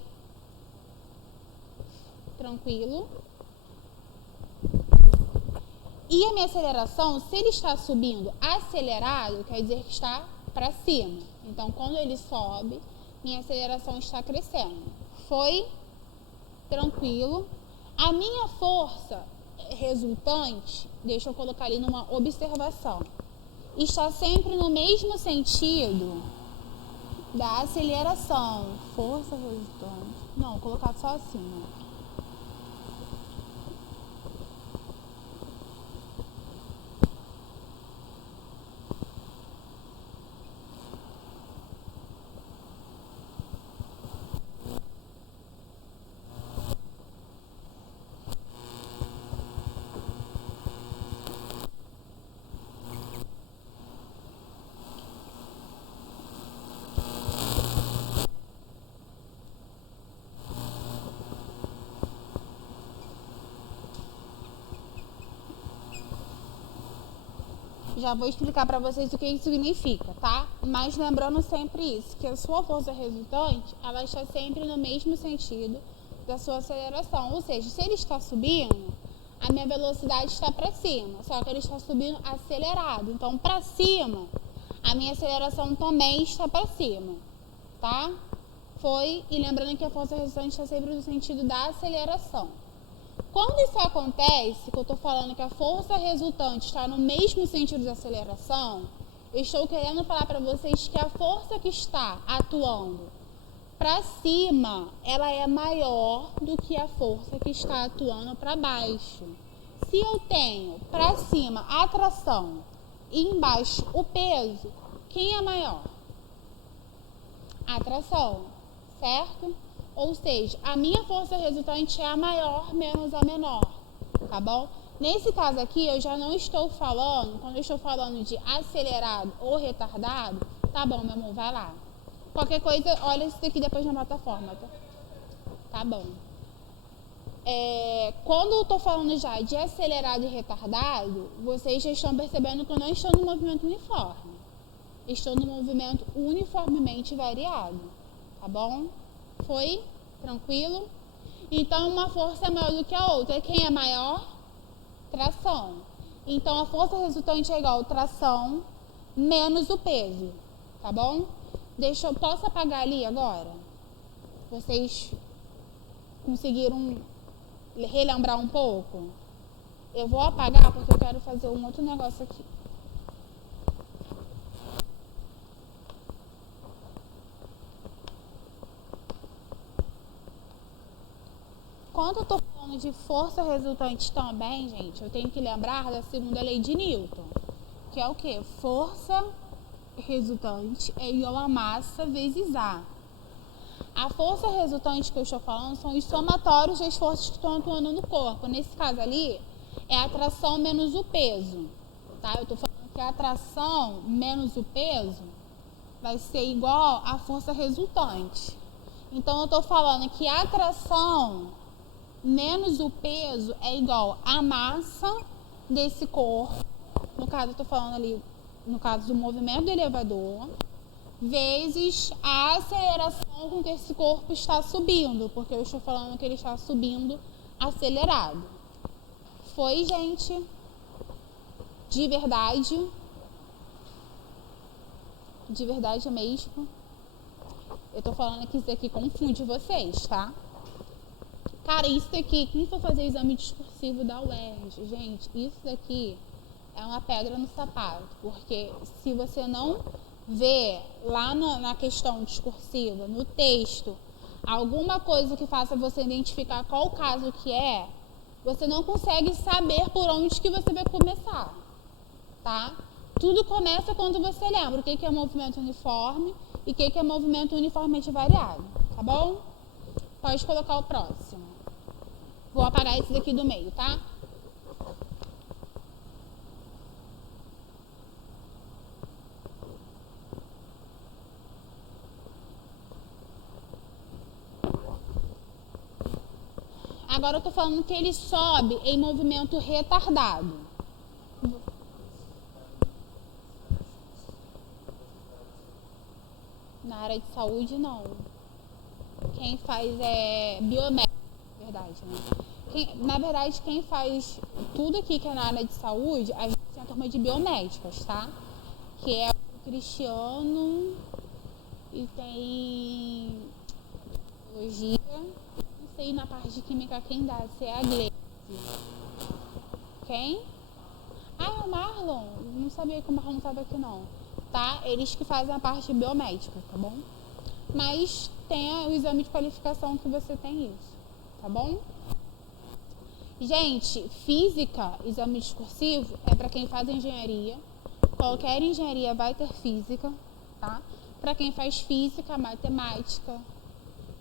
Tranquilo? E a minha aceleração, se ele está subindo acelerado, quer dizer que está para cima. Então, quando ele sobe, minha aceleração está crescendo. Foi? Tranquilo? A minha força resultante, deixa eu colocar ali numa observação, está sempre no mesmo sentido da aceleração. Força resultante. Não, vou colocar só assim, né? Já vou explicar para vocês o que isso significa, tá? Mas lembrando sempre isso, que a sua força resultante, ela está sempre no mesmo sentido da sua aceleração. Ou seja, se ele está subindo, a minha velocidade está para cima, só que ele está subindo acelerado. Então, para cima, a minha aceleração também está para cima, tá? Foi, e lembrando que a força resultante está sempre no sentido da aceleração. Quando isso acontece, que eu estou falando que a força resultante está no mesmo sentido da aceleração, eu estou querendo falar para vocês que a força que está atuando para cima, ela é maior do que a força que está atuando para baixo. Se eu tenho para cima a tração e embaixo o peso, quem é maior? A tração, certo? Ou seja, a minha força resultante é a maior menos a menor, tá bom? Nesse caso aqui, eu já não estou falando, quando eu estou falando de acelerado ou retardado, tá bom, meu amor, vai lá. Qualquer coisa, olha isso daqui depois na plataforma, tá? Tá bom. Quando eu estou falando já de acelerado e retardado, vocês já estão percebendo que eu não estou no movimento uniforme. estou no movimento uniformemente variado, tá bom? Foi? Tranquilo? Então, uma força é maior do que a outra. Quem é maior? Tração. Então, a força resultante é igual a tração menos o peso, tá bom? Posso apagar ali agora? Vocês conseguiram relembrar um pouco? Eu vou apagar porque eu quero fazer um outro negócio aqui. Quando eu estou falando de força resultante também, gente, eu tenho que lembrar da segunda lei de Newton, que é o quê? Força resultante é igual a massa vezes A. A força resultante que eu estou falando são os somatórios das forças que estão atuando no corpo. Nesse caso ali, é a tração menos o peso. Tá? Eu estou falando que a tração menos o peso vai ser igual à força resultante. Então, eu estou falando que a tração menos o peso é igual à massa desse corpo. No caso, eu estou falando ali, no caso do movimento do elevador, vezes a aceleração com que esse corpo está subindo, porque eu estou falando que ele está subindo acelerado. Foi, gente? De verdade? De verdade mesmo? Eu estou falando que isso aqui confunde vocês, tá? Cara, isso daqui, quem for fazer exame discursivo da UERJ, gente, isso daqui é uma pedra no sapato, porque se você não vê lá na questão discursiva, no texto, alguma coisa que faça você identificar qual o caso que é, você não consegue saber por onde que você vai começar, tá? Tudo começa quando você lembra o que é movimento uniforme e o que é movimento uniformemente variado, tá bom? Pode colocar o próximo. Vou apagar esse daqui do meio, tá? Agora eu tô falando que ele sobe em movimento retardado. Na área de saúde, não. Quem faz é biomédico, na verdade, né? Na verdade, quem faz tudo aqui que é na área de saúde, a gente tem a turma de biomédicas, tá? Que é o Cristiano e tem biologia. Não sei na parte de química quem dá, se é a Gleice. Quem? Ah, é o Marlon. Não sabia que o Marlon estava aqui, não. Tá? Eles que fazem a parte biomédica, tá bom? Mas tem o exame de qualificação que você tem isso, tá bom? Gente, física, exame discursivo, é para quem faz engenharia. Qualquer engenharia vai ter física, tá? Para quem faz física, matemática.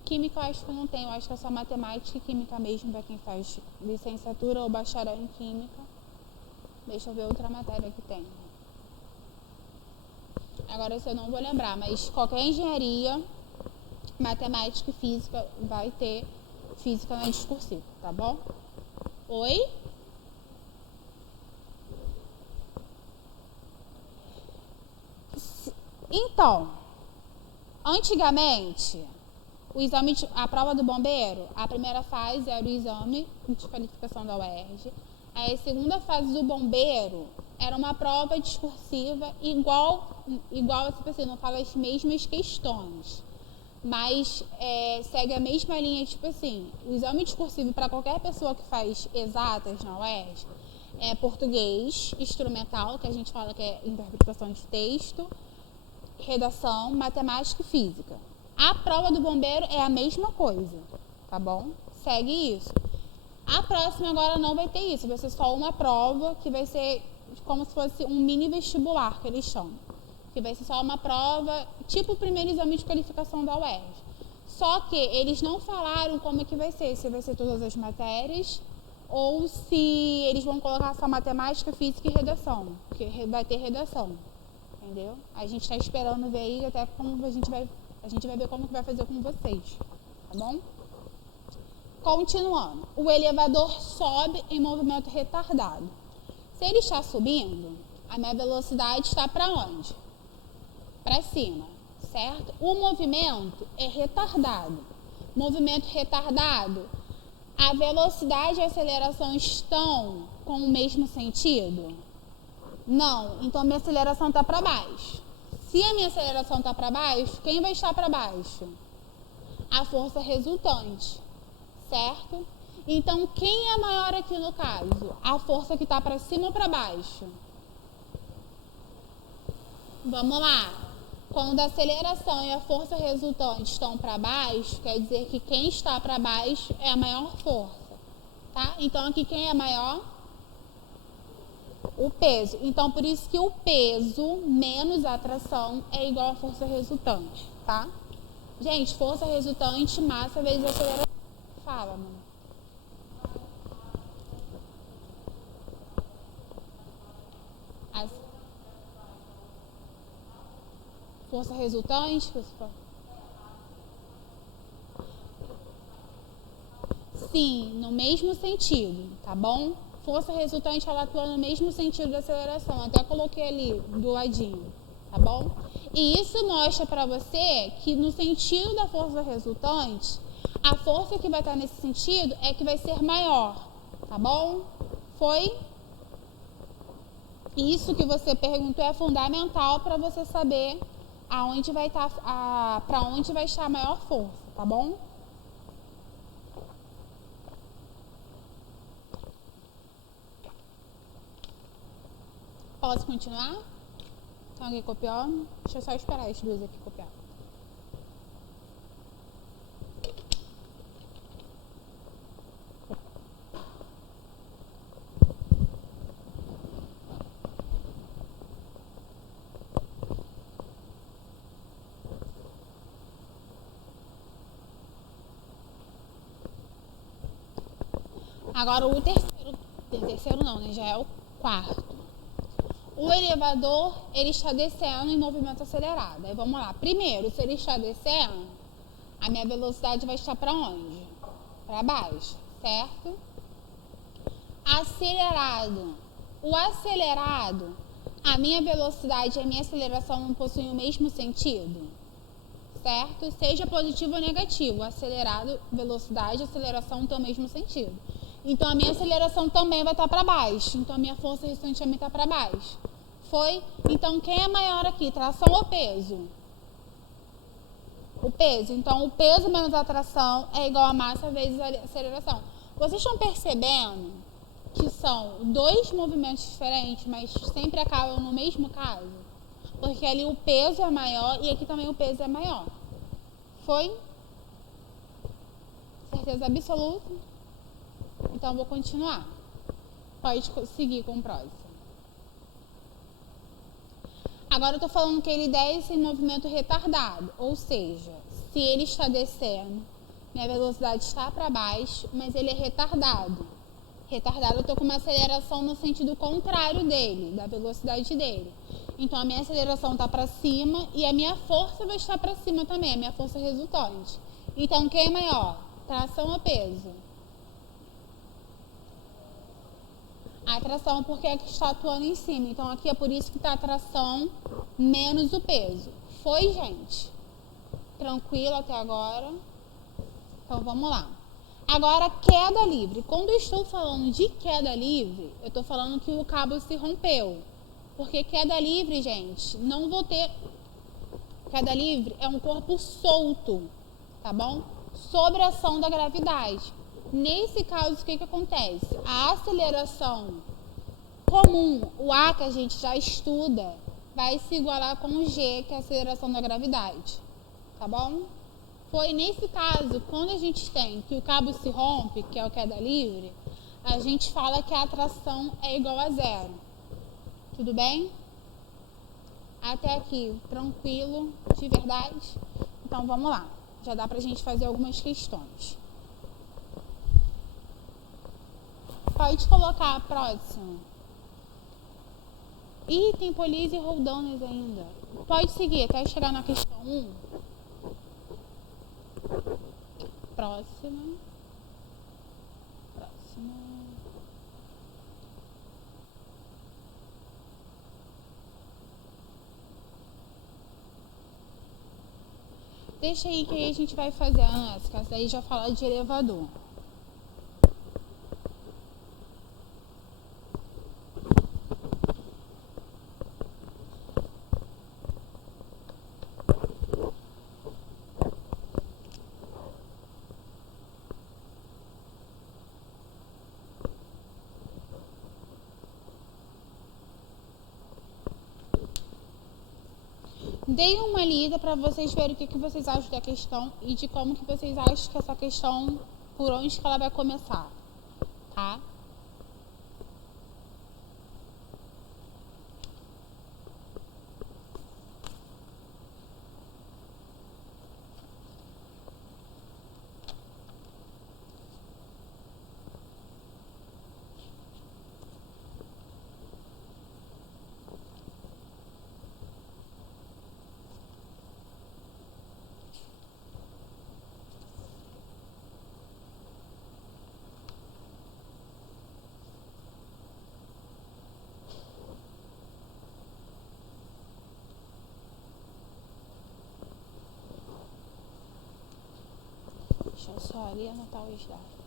Química eu acho que não tem, eu acho que é só matemática e química mesmo para quem faz licenciatura ou bacharel em química. Deixa eu ver outra matéria que tem. Agora isso eu não vou lembrar, mas qualquer engenharia, matemática e física vai ter física na discursiva, tá bom? Oi? Então, antigamente, a prova do bombeiro, a primeira fase era o exame de qualificação da UERJ. Aí a segunda fase do bombeiro era uma prova discursiva igual tipo assim, não fala as mesmas questões, mas segue a mesma linha, tipo assim, o exame discursivo para qualquer pessoa que faz exatas na UERJ é português, instrumental, que a gente fala que é interpretação de texto, redação, matemática e física. A prova do bombeiro é a mesma coisa, tá bom? Segue isso. A próxima agora não vai ter isso, vai ser só uma prova que vai ser como se fosse um mini vestibular, que eles chamam. Que vai ser só uma prova, tipo o primeiro exame de qualificação da UERJ. Só que eles não falaram como é que vai ser, se vai ser todas as matérias ou se eles vão colocar só matemática, física e redação, porque vai ter redação, entendeu? A gente está esperando ver aí até como a gente vai ver como que vai fazer com vocês, tá bom? Continuando, o elevador sobe em movimento retardado. Se ele está subindo, a minha velocidade está para onde? para cima, certo? O movimento é retardado. Movimento retardado, a velocidade e a aceleração estão com o mesmo sentido? Não, então minha aceleração está para baixo. Se a minha aceleração está para baixo, quem vai estar para baixo? A força resultante, certo? Então, quem é maior aqui no caso? A força que está para cima ou para baixo? Vamos lá. Quando a aceleração e a força resultante estão para baixo, quer dizer que quem está para baixo é a maior força, tá? Então, aqui quem é maior? O peso. Então, por isso que o peso menos a atração é igual à força resultante, tá? Gente, força resultante, massa vezes aceleração. Fala, mano. As... Força resultante, sim, no mesmo sentido, tá bom? Força resultante, ela atua no mesmo sentido da aceleração. Até coloquei ali do ladinho, tá bom? E isso mostra para você que no sentido da força resultante, a força que vai estar nesse sentido é que vai ser maior, tá bom? Foi? Isso que você perguntou é fundamental para você saber aonde vai estar, para onde vai estar a maior força, tá bom? Posso continuar? Tem alguém copiando? Deixa eu só esperar as duas aqui copiar. Agora o terceiro não, né? Já é o quarto. O elevador, ele está descendo em movimento acelerado. Aí vamos lá. Primeiro, se ele está descendo, a minha velocidade vai estar para onde? Para baixo, certo? Acelerado. O acelerado, a minha velocidade e a minha aceleração não possuem o mesmo sentido, certo? Seja positivo ou negativo, acelerado, velocidade e aceleração têm o mesmo sentido. Então, a minha aceleração também vai estar para baixo. Então, a minha força restante também está para baixo. Foi? Então, quem é maior aqui, tração ou peso? O peso. Então, o peso menos a tração é igual a massa vezes a aceleração. Vocês estão percebendo que são dois movimentos diferentes, mas sempre acabam no mesmo caso? Porque ali o peso é maior e aqui também o peso é maior. Foi? Certeza absoluta? Então, vou continuar. Pode seguir com o próximo. Agora eu estou falando que ele desce em movimento retardado, ou seja, se ele está descendo, minha velocidade está para baixo, mas ele é retardado. Retardado, eu estou com uma aceleração no sentido contrário dele, da velocidade dele. Então, a minha aceleração está para cima e a minha força vai estar para cima também, a minha força resultante. Então, quem é maior? Tração ou peso? A atração, porque é que está atuando em cima. Então, aqui é por isso que está a atração menos o peso. Foi, gente? Tranquilo até agora? Então, vamos lá. Agora, queda livre. Quando eu estou falando de queda livre, eu estou falando que o cabo se rompeu. Porque queda livre, gente, não vou ter... Queda livre é um corpo solto, tá bom? Sob a ação da gravidade. Nesse caso, o que acontece? A aceleração comum, o A que a gente já estuda, vai se igualar com o G, que é a aceleração da gravidade. Tá bom? Foi nesse caso, quando a gente tem que o cabo se rompe, que é o queda livre, a gente fala que a atração é igual a zero. Tudo bem? Até aqui, tranquilo, de verdade? Então, vamos lá. Já dá pra gente fazer algumas questões. Pode colocar a próxima. Ih, tem Police e Roldanas ainda. Pode seguir até chegar na questão 1. Próxima. Deixa aí que aí a gente vai fazer essa, que essa daí já fala de elevador. Dei uma lida para vocês verem o que vocês acham da questão e de como que vocês acham que essa questão, por onde que ela vai começar, tá? Deixa eu só ali anotar os dados.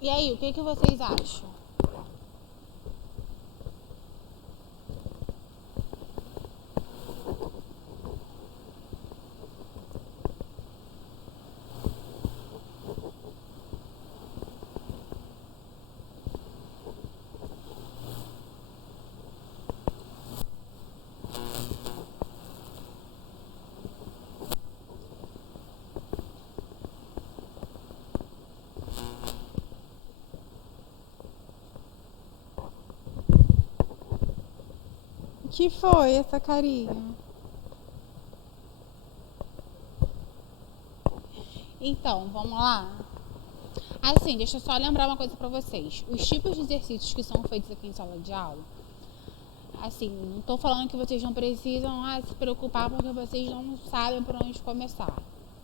E aí, o que vocês acham? O que foi essa carinha? Então, vamos lá. Assim, deixa eu só lembrar uma coisa pra vocês. Os tipos de exercícios que são feitos aqui em sala de aula, assim, não tô falando que vocês não precisam se preocupar porque vocês não sabem por onde começar.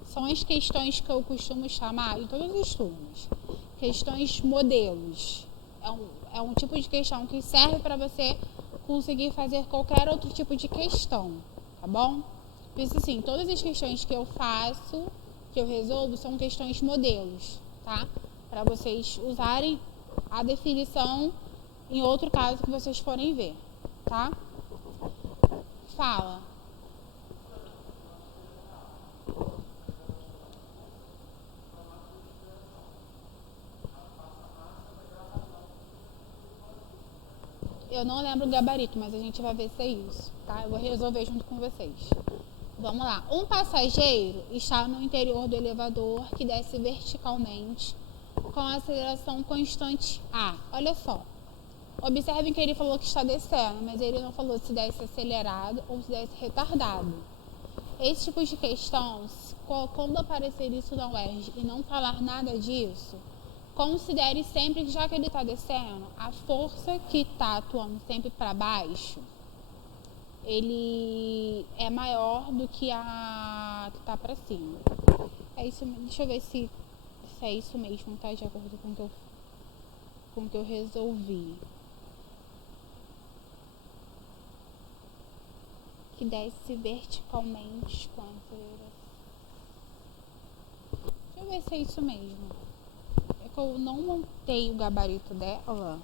São as questões que eu costumo chamar, em todas as turmas, questões modelos. É um tipo de questão que serve para você conseguir fazer qualquer outro tipo de questão, tá bom? Por isso, assim, todas as questões que eu faço, que eu resolvo, são questões modelos, tá? Para vocês usarem a definição em outro caso que vocês forem ver, tá? Fala. Eu não lembro o gabarito, mas a gente vai ver se é isso, tá? Eu vou resolver junto com vocês. Vamos lá. Um passageiro está no interior do elevador que desce verticalmente com aceleração constante A. Olha só. Observem que ele falou que está descendo, mas ele não falou se desce acelerado ou se desce retardado. Esse tipo de questão, quando aparecer isso na UERJ e não falar nada disso, considere sempre que, já que ele está descendo, a força que está atuando sempre para baixo, ele é maior do que a que está para cima. É isso, deixa eu ver se é isso mesmo, tá? De acordo com o que eu resolvi. Que desce verticalmente com a aceleração. Deixa eu ver se é isso mesmo. É que eu não montei o gabarito dela.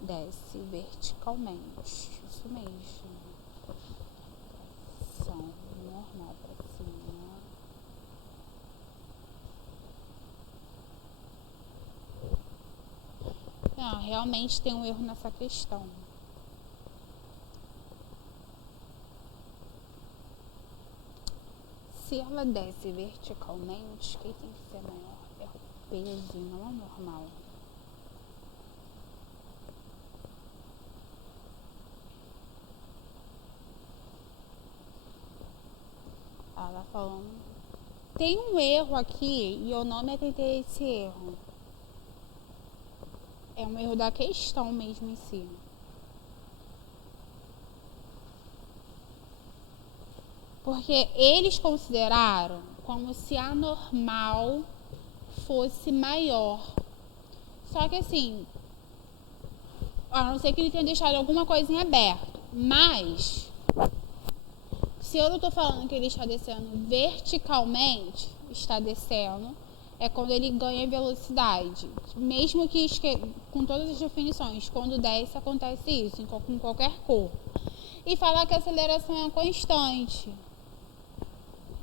Desce verticalmente. Isso mesmo. Tração normal pra cima. Não, realmente tem um erro nessa questão. Se ela desce verticalmente, quem tem que ser maior é o peso e não a normal. Ela falando. Tem um erro aqui e eu não me atentei a esse erro. É um erro da questão mesmo em si. Porque eles consideraram como se a normal fosse maior. Só que assim, a não ser que ele tenha deixado alguma coisa em aberto. Mas, se eu não estou falando que ele está descendo verticalmente, está descendo, é quando ele ganha velocidade. Mesmo que com todas as definições, quando desce acontece isso, com qualquer cor. E falar que a aceleração é constante.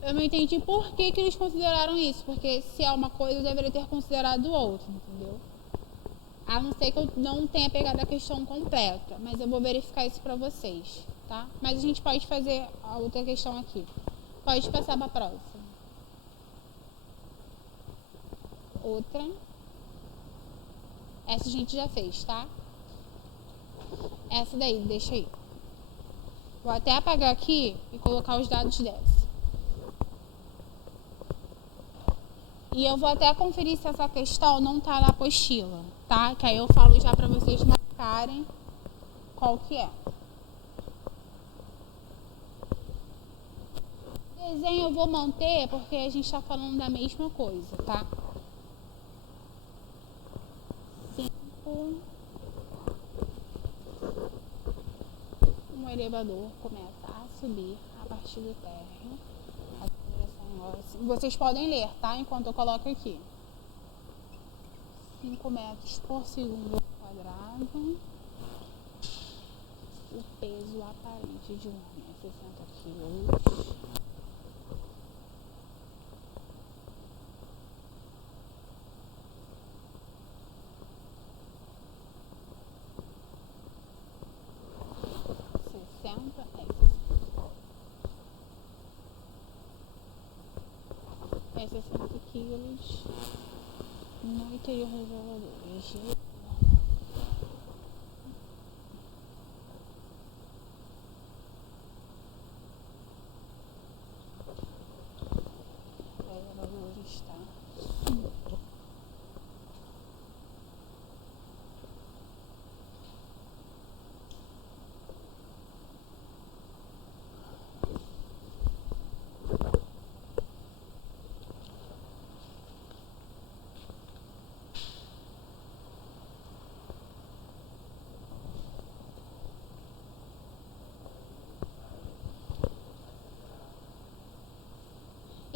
Eu não entendi por que eles consideraram isso, porque se é uma coisa, eu deveria ter considerado outra, entendeu? A não ser que eu não tenha pegado a questão completa, mas eu vou verificar isso pra vocês, tá? Mas a gente pode fazer a outra questão aqui. Pode passar pra próxima. Outra. Essa a gente já fez, tá? Essa daí, deixa aí. Vou até apagar aqui e colocar os dados dessa. E eu vou até conferir se essa questão não tá na apostila, tá? Que aí eu falo já pra vocês marcarem qual que é. O desenho eu vou manter porque a gente tá falando da mesma coisa, tá? 5. Um elevador começa a subir a partir do térreo. Vocês podem ler, tá? Enquanto eu coloco aqui. 5 metros por segundo quadrado. O peso aparente de um homem é 60 quilos. É 60 quilos no interior do elevador. O elevador está subindo.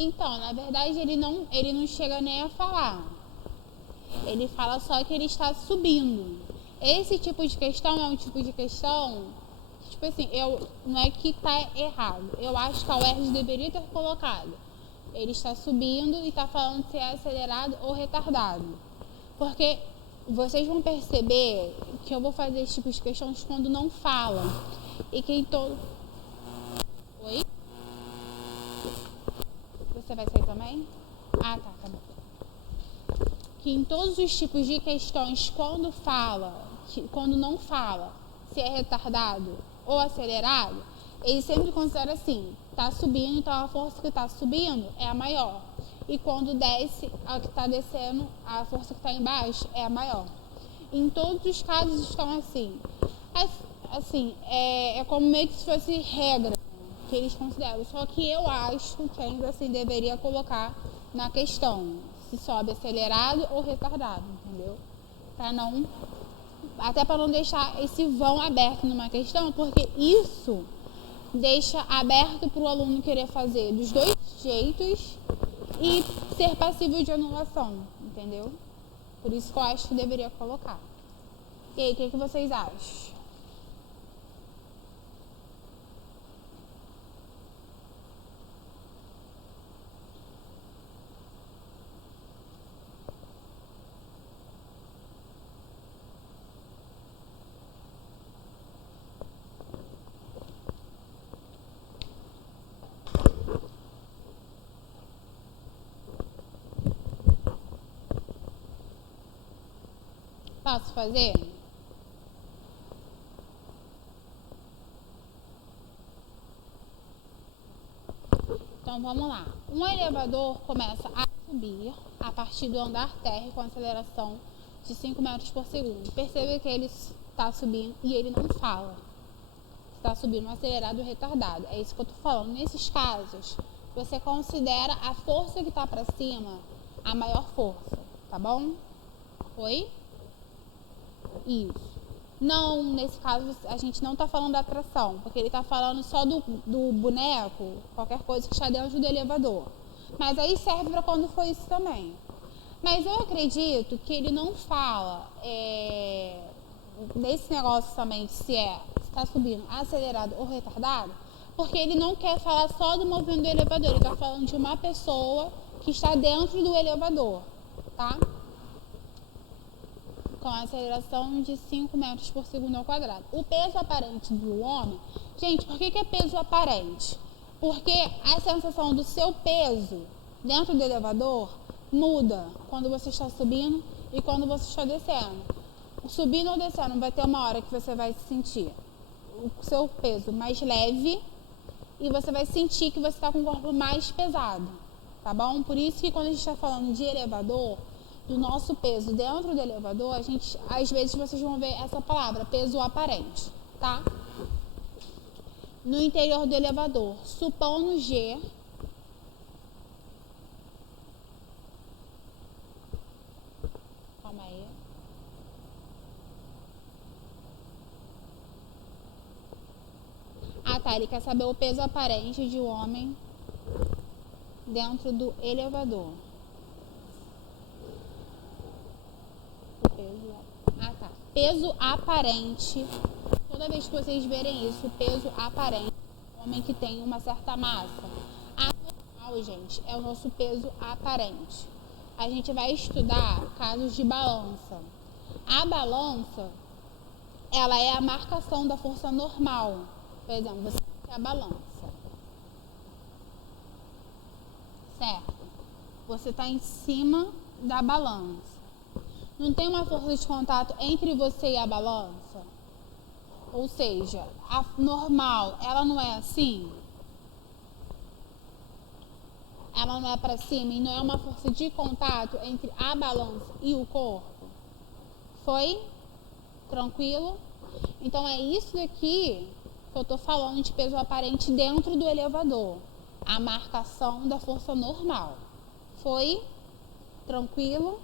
Então, na verdade, ele não chega nem a falar. Ele fala só que ele está subindo. Esse tipo de questão é um tipo de questão que, tipo assim, não é que está errado. Eu acho que a UERJ deveria ter colocado. Ele está subindo e está falando se é acelerado ou retardado. Porque vocês vão perceber que eu vou fazer esse tipo de questões quando não falam. E que em todo... Oi? Você vai sair também? Ah, tá bom. Que em todos os tipos de questões, quando não fala se é retardado ou acelerado, ele sempre considera assim, tá subindo, então a força que tá subindo é a maior. E quando desce, a que tá descendo, a força que tá embaixo é a maior. Em todos os casos estão assim. Assim, é como meio que se fosse regra que eles consideram. Só que eu acho que ainda assim deveria colocar na questão se sobe acelerado ou retardado, entendeu? Até para não deixar esse vão aberto numa questão, porque isso deixa aberto para o aluno querer fazer dos dois jeitos e ser passível de anulação, entendeu? Por isso que eu acho que deveria colocar. E aí, o que vocês acham? Posso fazer? Então vamos lá. Um elevador começa a subir a partir do andar térreo com aceleração de 5 metros por segundo. Perceba que ele está subindo e ele não fala. Está subindo acelerado ou retardado. É isso que eu estou falando. Nesses casos, você considera a força que está para cima a maior força, tá bom? Oi? Isso. Não, nesse caso a gente não está falando da atração, porque ele está falando só do boneco, qualquer coisa que está dentro do elevador. Mas aí serve para quando for isso também. Mas eu acredito que ele não fala desse negócio também se está subindo acelerado ou retardado, porque ele não quer falar só do movimento do elevador, ele está falando de uma pessoa que está dentro do elevador, tá? Com aceleração de 5 metros por segundo ao quadrado. O peso aparente do homem... Gente, por que é peso aparente? Porque a sensação do seu peso dentro do elevador muda quando você está subindo e quando você está descendo. Subindo ou descendo, vai ter uma hora que você vai sentir o seu peso mais leve e você vai sentir que você está com o corpo mais pesado, tá bom? Por isso que quando a gente está falando de elevador, do nosso peso dentro do elevador, às vezes vocês vão ver essa palavra, peso aparente, tá? No interior do elevador, supondo G, calma aí. Ah, tá, ele quer saber o peso aparente de um homem dentro do elevador. Peso aparente. Toda vez que vocês verem isso, peso aparente, homem que tem uma certa massa. Anormal, gente, é o nosso peso aparente. A gente vai estudar casos de balança. A balança, ela é a marcação da força normal. Por exemplo, você tem a balança. Certo? Você está em cima da balança. Não tem uma força de contato entre você e a balança? Ou seja, a normal, ela não é assim? Ela não é para cima e não é uma força de contato entre a balança e o corpo? Foi? Tranquilo? Então é isso daqui que eu estou falando de peso aparente dentro do elevador. A marcação da força normal. Foi? Tranquilo?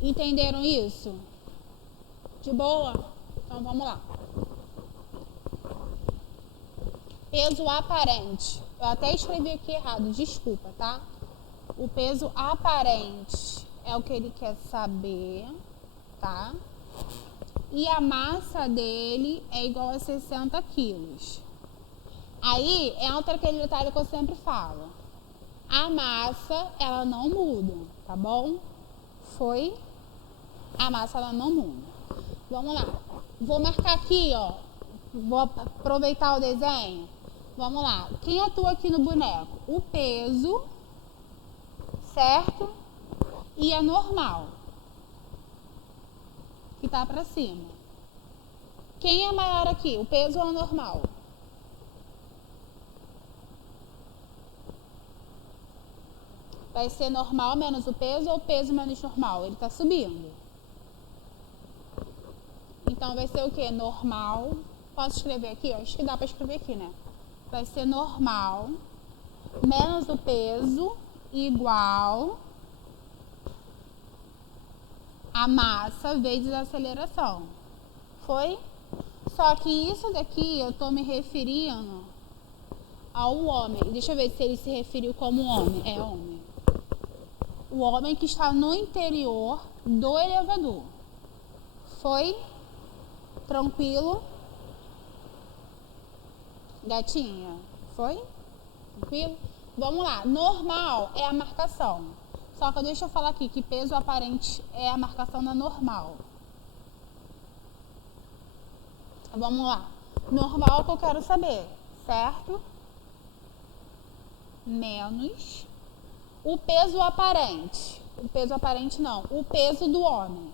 Entenderam isso? De boa? Então vamos lá. Peso aparente. Eu até escrevi aqui errado, desculpa, tá? O peso aparente é o que ele quer saber, tá? E a massa dele é igual a 60 quilos. Aí entra aquele detalhe que eu sempre falo. A massa, ela não muda, tá bom? Foi? A massa, ela não muda. Vamos lá. Vou marcar aqui, ó. Vou aproveitar o desenho. Vamos lá. Quem atua aqui no boneco? O peso, certo? E a normal, que tá pra cima. Quem é maior aqui? O peso ou a normal? Vai ser normal menos o peso ou peso menos normal? Ele tá subindo. Então vai ser o quê? Normal. Posso escrever aqui? Acho que dá pra escrever aqui, né? Vai ser normal menos o peso igual a massa vezes a aceleração. Foi? Só que isso daqui eu tô me referindo ao homem. Deixa eu ver se ele se referiu como homem. É homem. O homem que está no interior do elevador. Foi? Tranquilo? Gatinha? Foi? Tranquilo? Vamos lá. Normal é a marcação. Só que deixa eu falar aqui que peso aparente é a marcação da normal. Vamos lá. Normal que eu quero saber, certo? Menos o peso aparente. O peso aparente não. O peso do homem.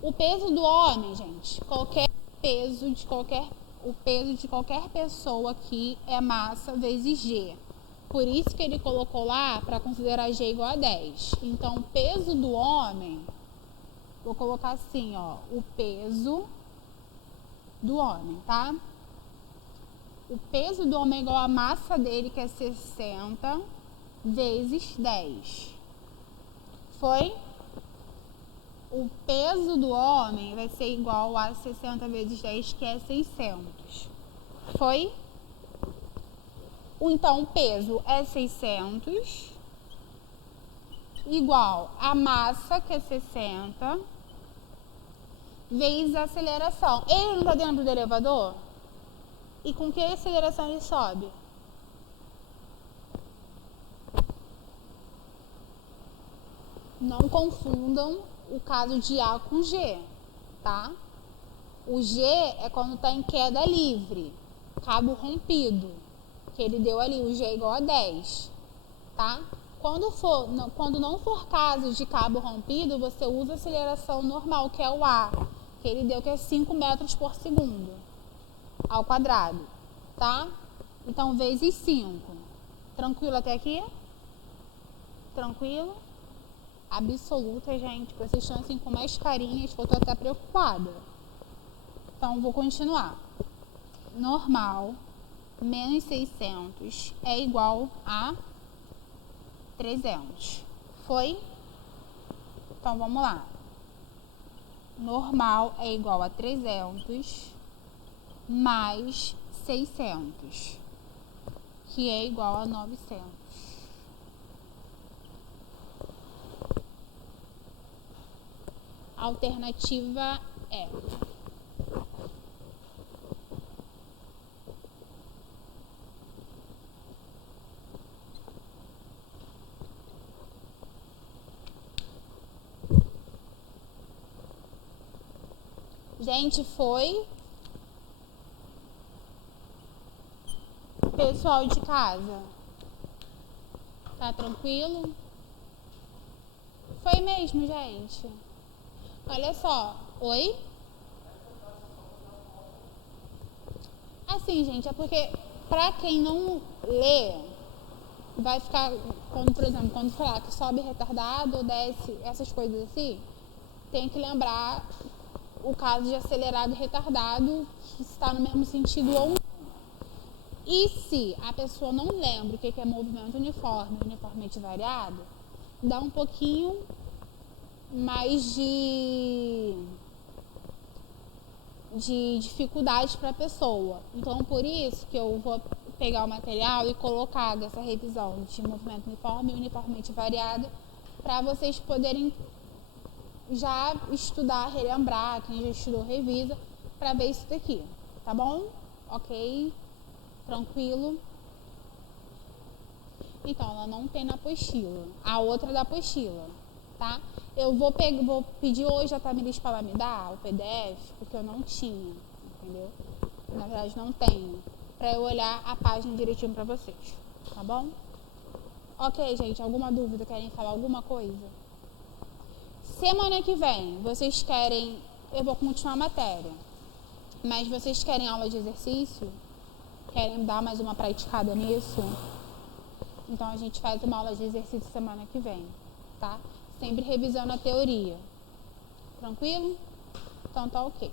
O peso do homem, gente, qualquer peso de qualquer... O peso de qualquer pessoa aqui é massa vezes G. Por isso que ele colocou lá para considerar G igual a 10. Então, o peso do homem, vou colocar assim, ó, o peso do homem, tá? O peso do homem é igual a massa dele, que é 60 vezes 10. Foi? O peso do homem vai ser igual a 60 vezes 10, que é 600. Foi? Então, o peso é 600 igual a massa, que é 60, vezes a aceleração. Ele não está dentro do elevador? E com que aceleração ele sobe? Não confundam o caso de A com G, tá? O G é quando está em queda livre, cabo rompido, que ele deu ali, o G é igual a 10, tá? Quando não for caso de cabo rompido, você usa a aceleração normal, que é o A, que ele deu, que é 5 metros por segundo ao quadrado, tá? Então, vezes 5. Tranquilo até aqui? Tranquilo? Absoluta, gente. Vocês estão assim com mais carinhas, que eu tô até preocupada. Então, vou continuar. Normal menos 600 é igual a 300. Foi? Então, vamos lá. Normal é igual a 300 mais 600, que é igual a 900. A alternativa é... Gente, foi? Pessoal de casa, tá tranquilo? Foi mesmo, gente. Olha só. Oi? Assim, gente, é porque pra quem não lê, vai ficar, quando, por exemplo, quando falar que sobe retardado ou desce, essas coisas assim, tem que lembrar o caso de acelerado e retardado, que está no mesmo sentido ou não. E se a pessoa não lembra o que é movimento uniforme, uniformemente variado, dá um pouquinho mais de dificuldade para a pessoa. Então, por isso que eu vou pegar o material e colocar dessa revisão de movimento uniforme e uniformemente variado, para vocês poderem já estudar, relembrar, quem já estudou, revisa, para ver isso daqui, tá bom? Ok? Tranquilo? Então, ela não tem na apostila. A outra é da apostila, tá? Eu vou pedir hoje a Tamiris para ela me dar o PDF, porque eu não tinha, entendeu? Na verdade, não tenho. Para eu olhar a página direitinho para vocês, tá bom? Ok, gente, alguma dúvida? Querem falar alguma coisa? Semana que vem, vocês querem... Eu vou continuar a matéria. Mas vocês querem aula de exercício? Querem dar mais uma praticada nisso? Então, a gente faz uma aula de exercício semana que vem, tá? Sempre revisando a teoria. Tranquilo? Então, tá ok.